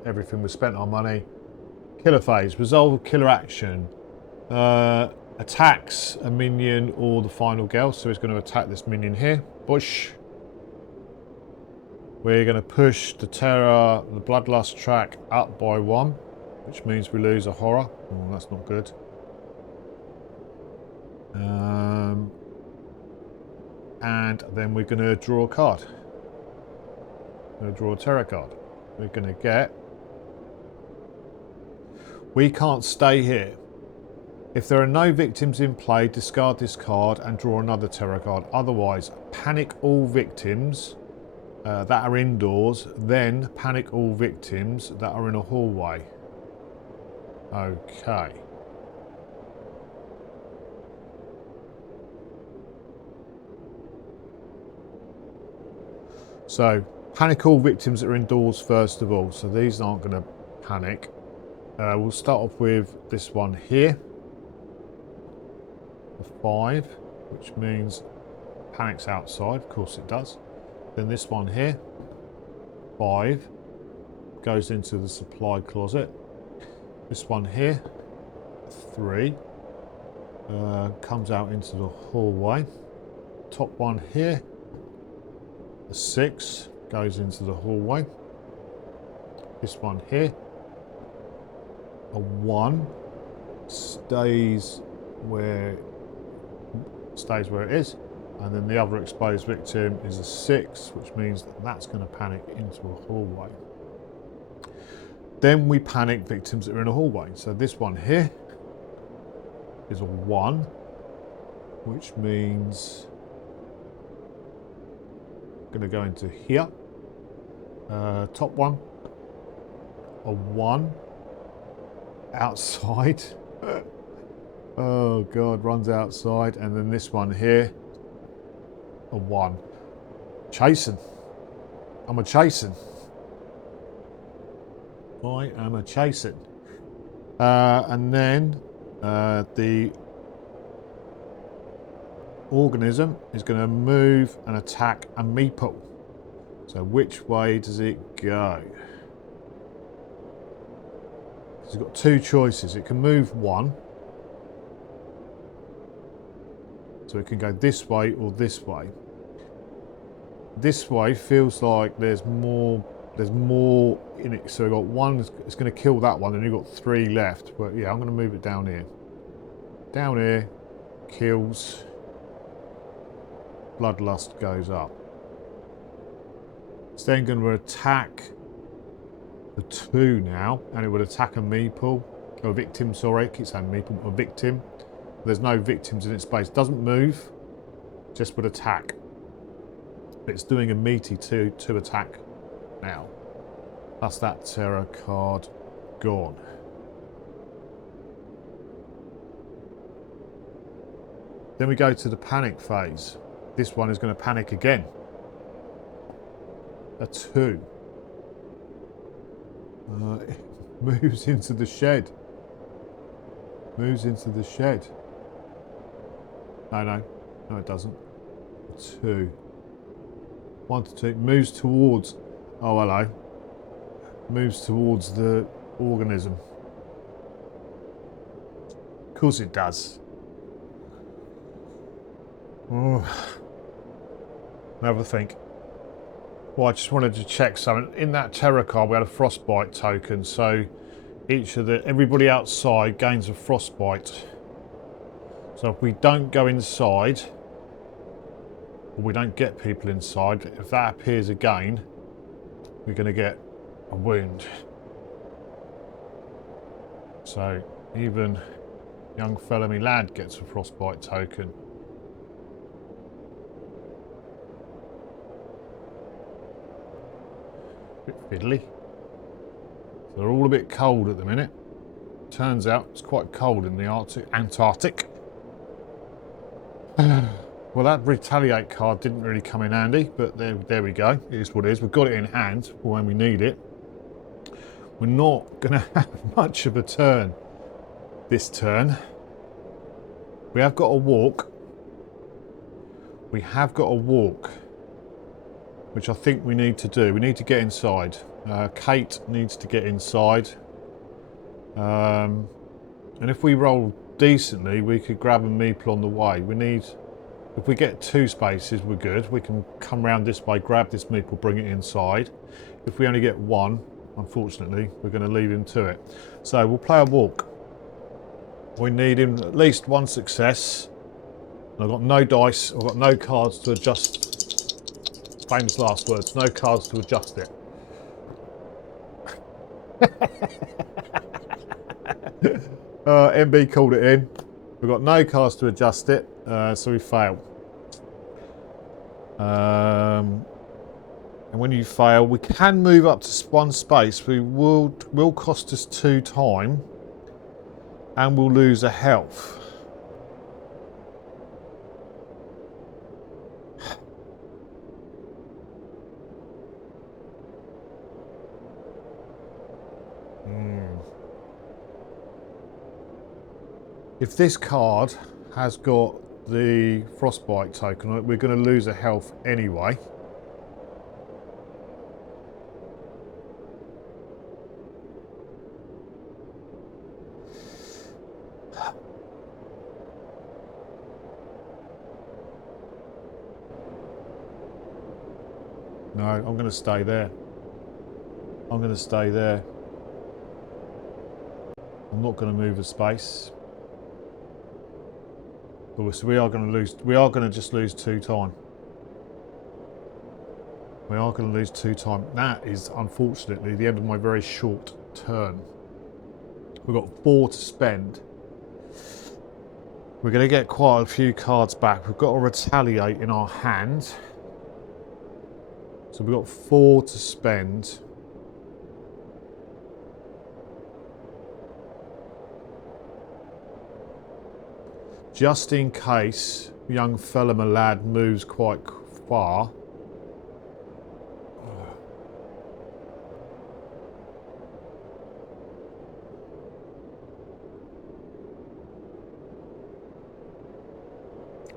Everything we spent our money. Killer phase. Resolve killer action. Attacks a minion or the final girl. So he's going to attack this minion here. Push. We're going to push the terror, the bloodlust track up by 1, which means we lose a horror. Oh, that's not good. And then we're going to draw a card. We're going to draw a terror card. We're going to get... We can't stay here. If there are no victims in play, discard this card and draw another terror card. Otherwise, panic all victims that are indoors, then panic all victims that are in a hallway. Okay. So panic all victims that are indoors first of all. So these aren't going to panic. We'll start off with this one here. A 5, which means panics outside. Of course it does. Then this one here, 5, goes into the supply closet. This one here, 3, comes out into the hallway. Top one here, a 6, goes into the hallway. This one here, a 1, stays where it is, and then the other exposed victim is a 6, which means that that's going to panic into a hallway. Then we panic victims that are in a hallway. So this one here is a 1, which means I'm going to go into here. Top one, a 1, outside. Oh god, runs outside. And then this one here, a 1. Chasing. I'm a chasing. I am a chasing. And then the organism is going to move and attack a meeple. So which way does it go? It's got 2 choices. It can move 1. So it can go this way or this way. This way feels like there's more in it. So we've got 1, it's going to kill that one, and you've got 3 left. But yeah, I'm going to move it down here. Down here, kills. Bloodlust goes up. It's then going to attack the 2 now, and it would attack a meeple, or a victim, sorry, I keep saying meeple, a victim. There's no victims in its space. Doesn't move, just would attack. It's doing a meaty to attack now. That's that terror card gone. Then we go to the panic phase. This one is going to panic again. A 2. It moves into the shed. Moves into the shed. No, it doesn't. 2. 1 to 2. Moves towards. Oh, hello. Moves towards the organism. Of course it does. Oh. Have a think. Well, I just wanted to check something. In that terror card, we had a frostbite token, so everybody outside gains a frostbite. So if we don't go inside, or we don't get people inside, if that appears again, we're going to get a wound. So even young fella me lad gets a frostbite token. Bit fiddly. So they're all a bit cold at the minute. Turns out it's quite cold in the Antarctic. Well, that retaliate card didn't really come in handy, but there we go. It is what it is. We've got it in hand for when we need it. We're not going to have much of a turn this turn. We have got a walk. We have got a walk, which I think we need to do. We need to get inside. Kate needs to get inside. And if we roll decently, we could grab a meeple on the way. If we get 2 spaces, we're good. We can come round this way, grab this meeple, bring it inside. If we only get 1, unfortunately, we're going to leave him to it. So we'll play a walk. We need him at least 1 success. I've got no dice, I've got no cards to adjust. Famous last words, no cards to adjust it. MB called it in. We've got no cards to adjust it, so we fail. And when you fail, we can move up to 1 space. We will cost us 2 time, and we'll lose a health. If this card has got the frostbite token on it, we're going to lose a health anyway. No, I'm going to stay there. I'm going to stay there. I'm not going to move a space. So we are going to lose. We are going to just lose 2 time. We are going to lose 2 time. That is unfortunately the end of my very short turn. We've got 4 to spend. We're going to get quite a few cards back. We've got to retaliate in our hand. So we've got 4 to spend. Just in case young fella my lad moves quite far.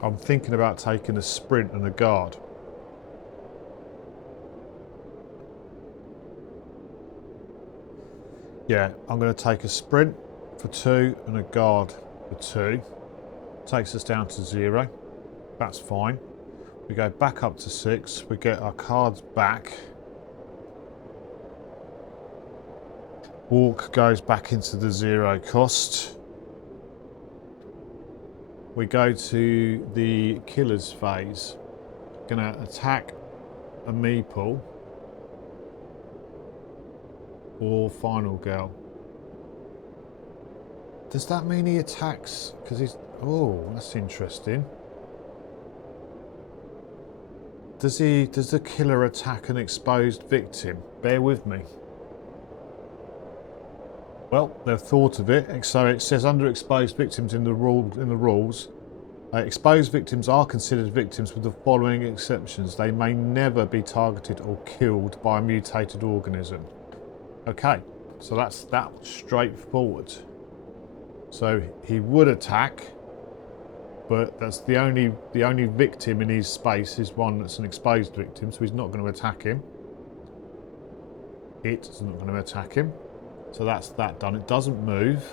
I'm thinking about taking a sprint and a guard. Yeah, I'm going to take a sprint for 2 and a guard for 2. Takes us down to 0. That's fine. We go back up to 6. We get our cards back. Walk goes back into the 0 cost. We go to the killer's phase. Gonna attack a meeple or final girl. Does that mean he attacks? Because he's... Oh, that's interesting. Does the killer attack an exposed victim? Bear with me. Well, they've thought of it. So it says under exposed victims in the rules, exposed victims are considered victims with the following exceptions. They may never be targeted or killed by a mutated organism. Okay, so that's that straightforward. So he would attack, but that's the only victim in his space is one that's an exposed victim, so he's not going to attack him. It's not going to attack him. So that's that done. It doesn't move.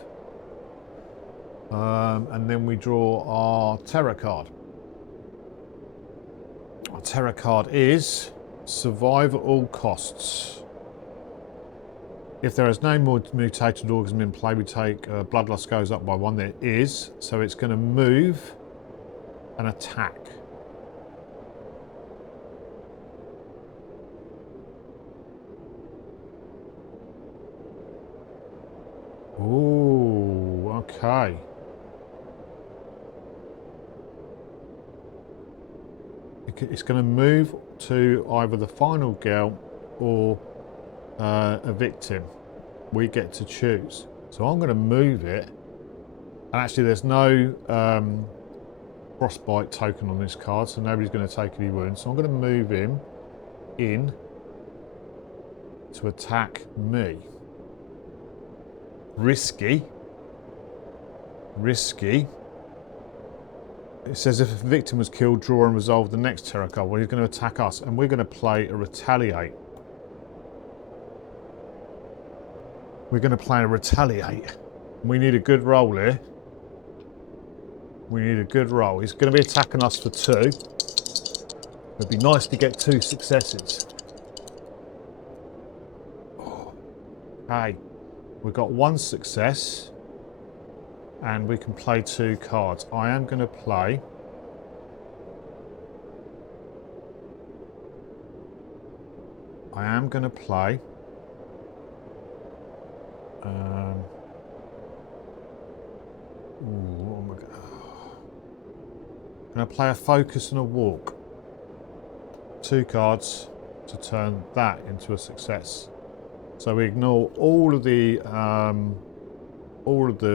And then we draw our terror card. Our terror card is survive at all costs. If there is no more mutated organism in play, we take bloodlust goes up by 1. There is. So it's going to move and attack. Ooh, okay. It's going to move to either the final girl or a victim. We get to choose. So I'm going to move it. And actually there's no frostbite token on this card, so nobody's going to take any wounds. So I'm going to move him in to attack me. Risky. It says if a victim was killed, draw and resolve the next terror card. Well, he's going to attack us, and we're going to play a retaliate. We need a good roll here. We need a good roll. He's going to be attacking us for 2. It'd be nice to get 2 successes. Okay. We've got 1 success and we can play 2 cards. I am going to play what am I going to play a focus and a walk. 2 cards to turn that into a success. So we ignore all of the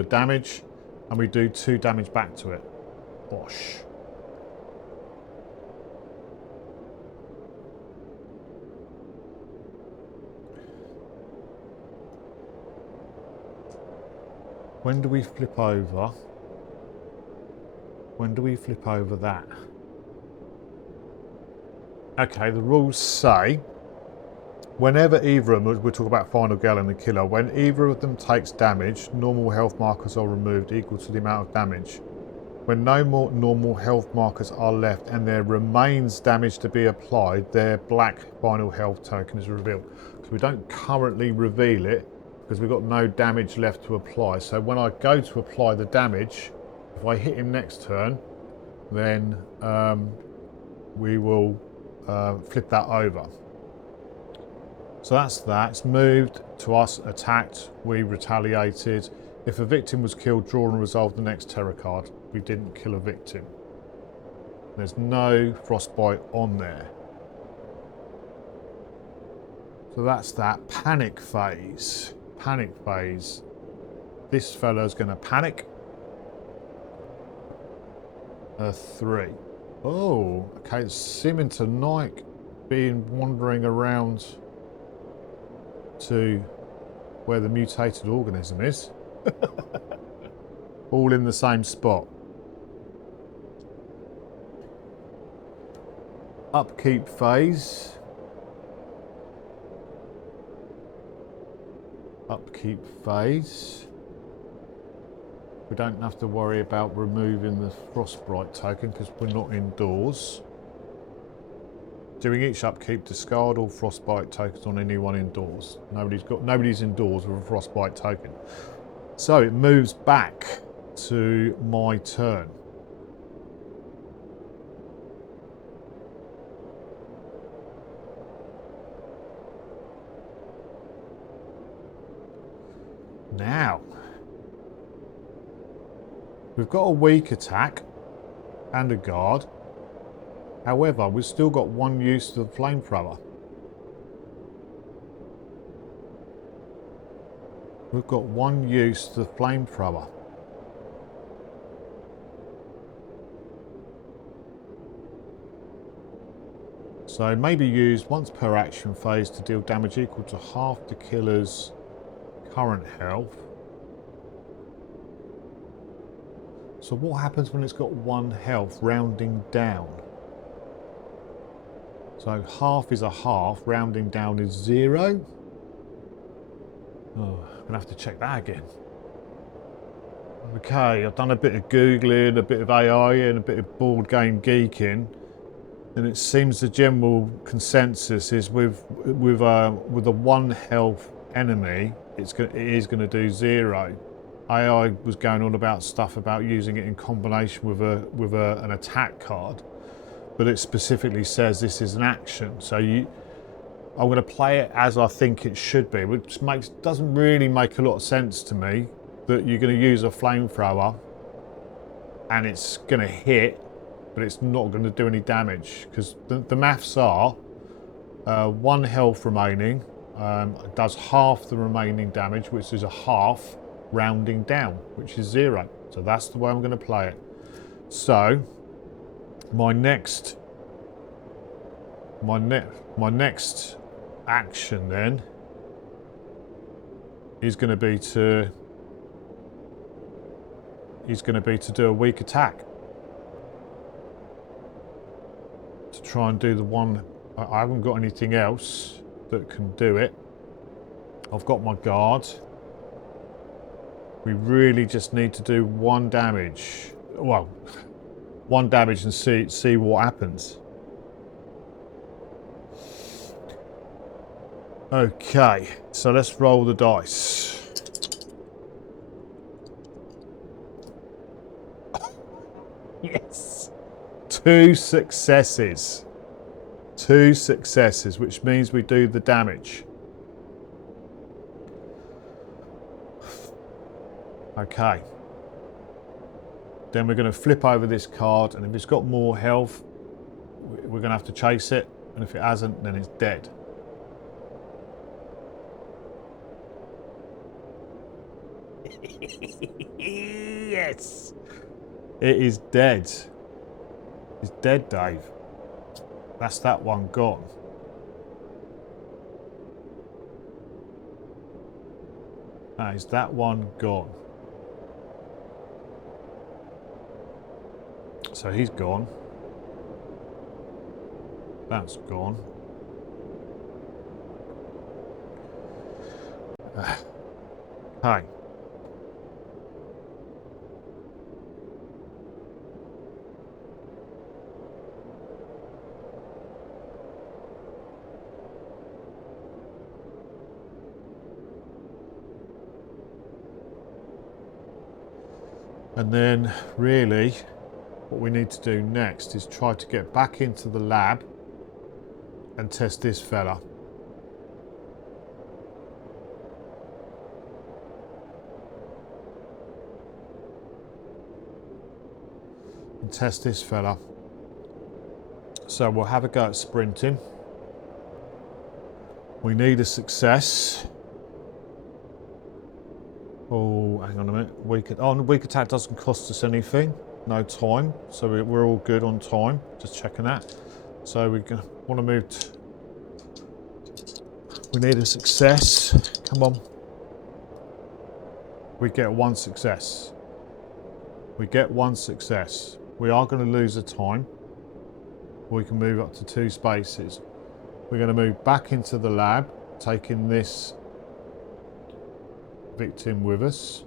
damage, and we do 2 damage back to it. Bosh. When do we flip over? When do we flip over that? Okay, the rules say whenever either of them, we'll talk about final girl and the killer, when either of them takes damage, normal health markers are removed equal to the amount of damage. When no more normal health markers are left and there remains damage to be applied, their black final health token is revealed. So we don't currently reveal it because we've got no damage left to apply. So when I go to apply the damage, if I hit him next turn, then we will flip that over. So that's that. It's moved to us, attacked, we retaliated. If a victim was killed, draw and resolve the next terror card. We didn't kill a victim. There's no frostbite on there. So that's that. Panic phase. Panic phase. This fella's going to panic. 3. Oh, okay. It's seeming to like being wandering around to where the mutated organism is. All in the same spot. Upkeep phase. Upkeep phase. We don't have to worry about removing the frostbite token because we're not indoors. During each upkeep, discard all frostbite tokens on anyone indoors. Nobody's indoors with a frostbite token. So it moves back to my turn. Now, we've got a weak attack and a guard. However, we've still got one use to the flamethrower. We've got one use to the flamethrower. So may be used once per action phase to deal damage equal to half the killer's current health. So what happens when it's got 1 health, rounding down? So half is a half, rounding down is 0. Oh, I'm gonna have to check that again. Okay, I've done a bit of Googling, a bit of AI and a bit of board game geeking. And it seems the general consensus is with a 1 health enemy, it is going to do 0. AI was going on about stuff about using it in combination with an attack card, but it specifically says this is an action. So I'm going to play it as I think it should be, which doesn't really make a lot of sense to me that you're going to use a flamethrower and it's going to hit, but it's not going to do any damage because the maths are 1 health remaining. It does half the remaining damage, which is a half, rounding down, which is 0. So that's the way I'm going to play it. So my next action then is going to be to do a weak attack to try and do the one. I haven't got anything else that can do it. I've got my guard. We really just need to do 1 damage. Well, 1 damage and see what happens. Okay, so let's roll the dice. Yes. 2 successes. 2 successes, which means we do the damage. Okay. Then we're going to flip over this card, and if it's got more health, we're going to have to chase it, and if it hasn't, then it's dead. Yes! It is dead. It's dead, Dave. That's that one gone. That is that one gone. So he's gone. That's gone. Hi. And then really what we need to do next is try to get back into the lab and test this fella. And test this fella. So we'll have a go at sprinting. We need a success. Oh, hang on a minute. Weak attack doesn't cost us anything. No time. So we're all good on time. Just checking that. So we want to move. We need a success. Come on. We get one success. We get one success. We are going to lose a time. We can move up to 2 spaces. We're going to move back into the lab, taking this victim with us.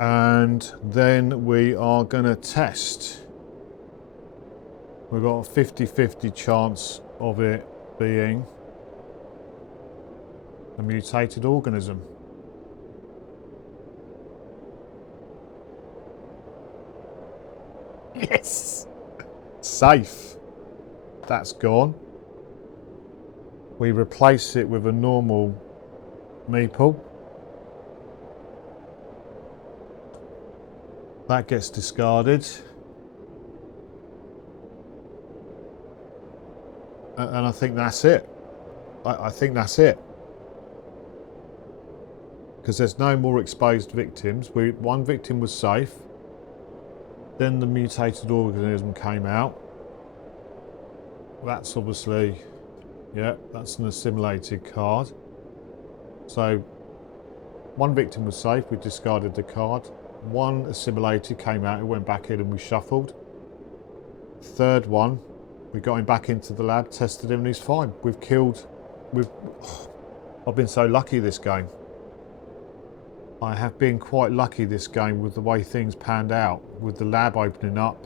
And then we are going to test. We've got a 50-50 chance of it being a mutated organism. Yes! Safe. That's gone. We replace it with a normal meeple. That gets discarded. And I think that's it. I think that's it. Because there's no more exposed victims. One victim was safe. Then the mutated organism came out. That's obviously, yeah, that's an assimilated card. So one victim was safe, we discarded the card. One assimilated came out, it went back in and we shuffled. Third one, we got him back into the lab, tested him and he's fine. I've been so lucky this game. I have been quite lucky this game with the way things panned out, with the lab opening up.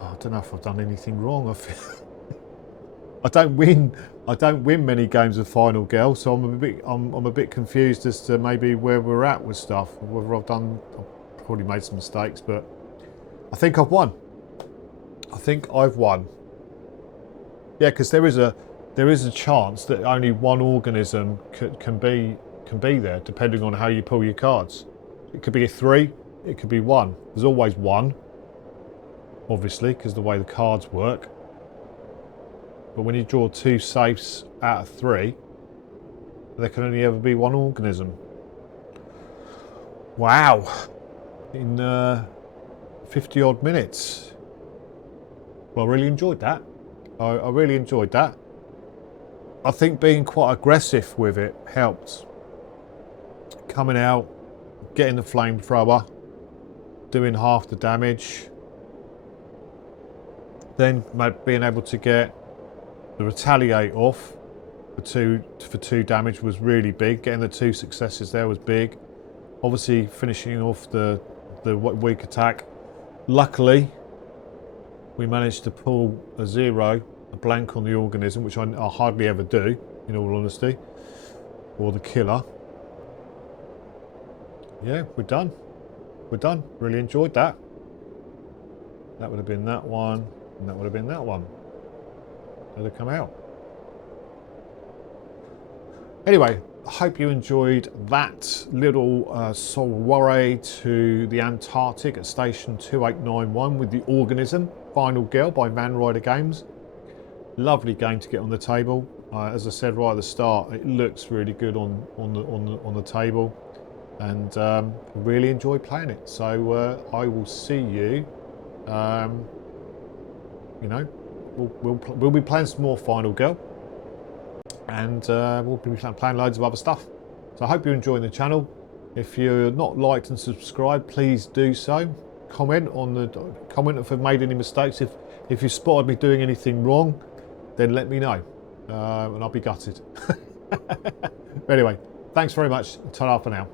Oh, I don't know if I've done anything wrong. I don't win many games of Final Girl, so I'm a bit confused as to maybe where we're at with stuff. Whether I've probably made some mistakes, but I think I've won. I think I've won. Yeah, because there is a chance that only one organism can be there, depending on how you pull your cards. It could be a 3, it could be 1. There's always 1, obviously, because the way the cards work. But when you draw 2 safes out of 3, there can only ever be 1 organism. Wow! In 50 odd minutes. Well, I really enjoyed that. I really enjoyed that. I think being quite aggressive with it helped. Coming out, getting the flamethrower, doing half the damage, then being able to get the retaliate off for 2 damage was really big. Getting the 2 successes there was big. Obviously finishing off the weak attack. Luckily, we managed to pull a 0, a blank on the organism, which I hardly ever do, in all honesty, or the killer. Yeah, we're done. We're done. Really enjoyed that. That would have been that one, and that would have been that one. They'd have come out. Anyway, I hope you enjoyed that little soiree to the Antarctic at Station 2891 with the Organism, Final Girl by Man Rider Games. Lovely game to get on the table. As I said right at the start, it looks really good on the table. And really enjoy playing it. So I will see you. You know, we'll be playing some more Final Girl. and we'll be playing loads of other stuff. So I hope you're enjoying the channel. If you're not liked and subscribed, please do so. Comment if I've made any mistakes. If you spotted me doing anything wrong, then let me know, and I'll be gutted. But anyway, thanks very much. Ta-ra for now.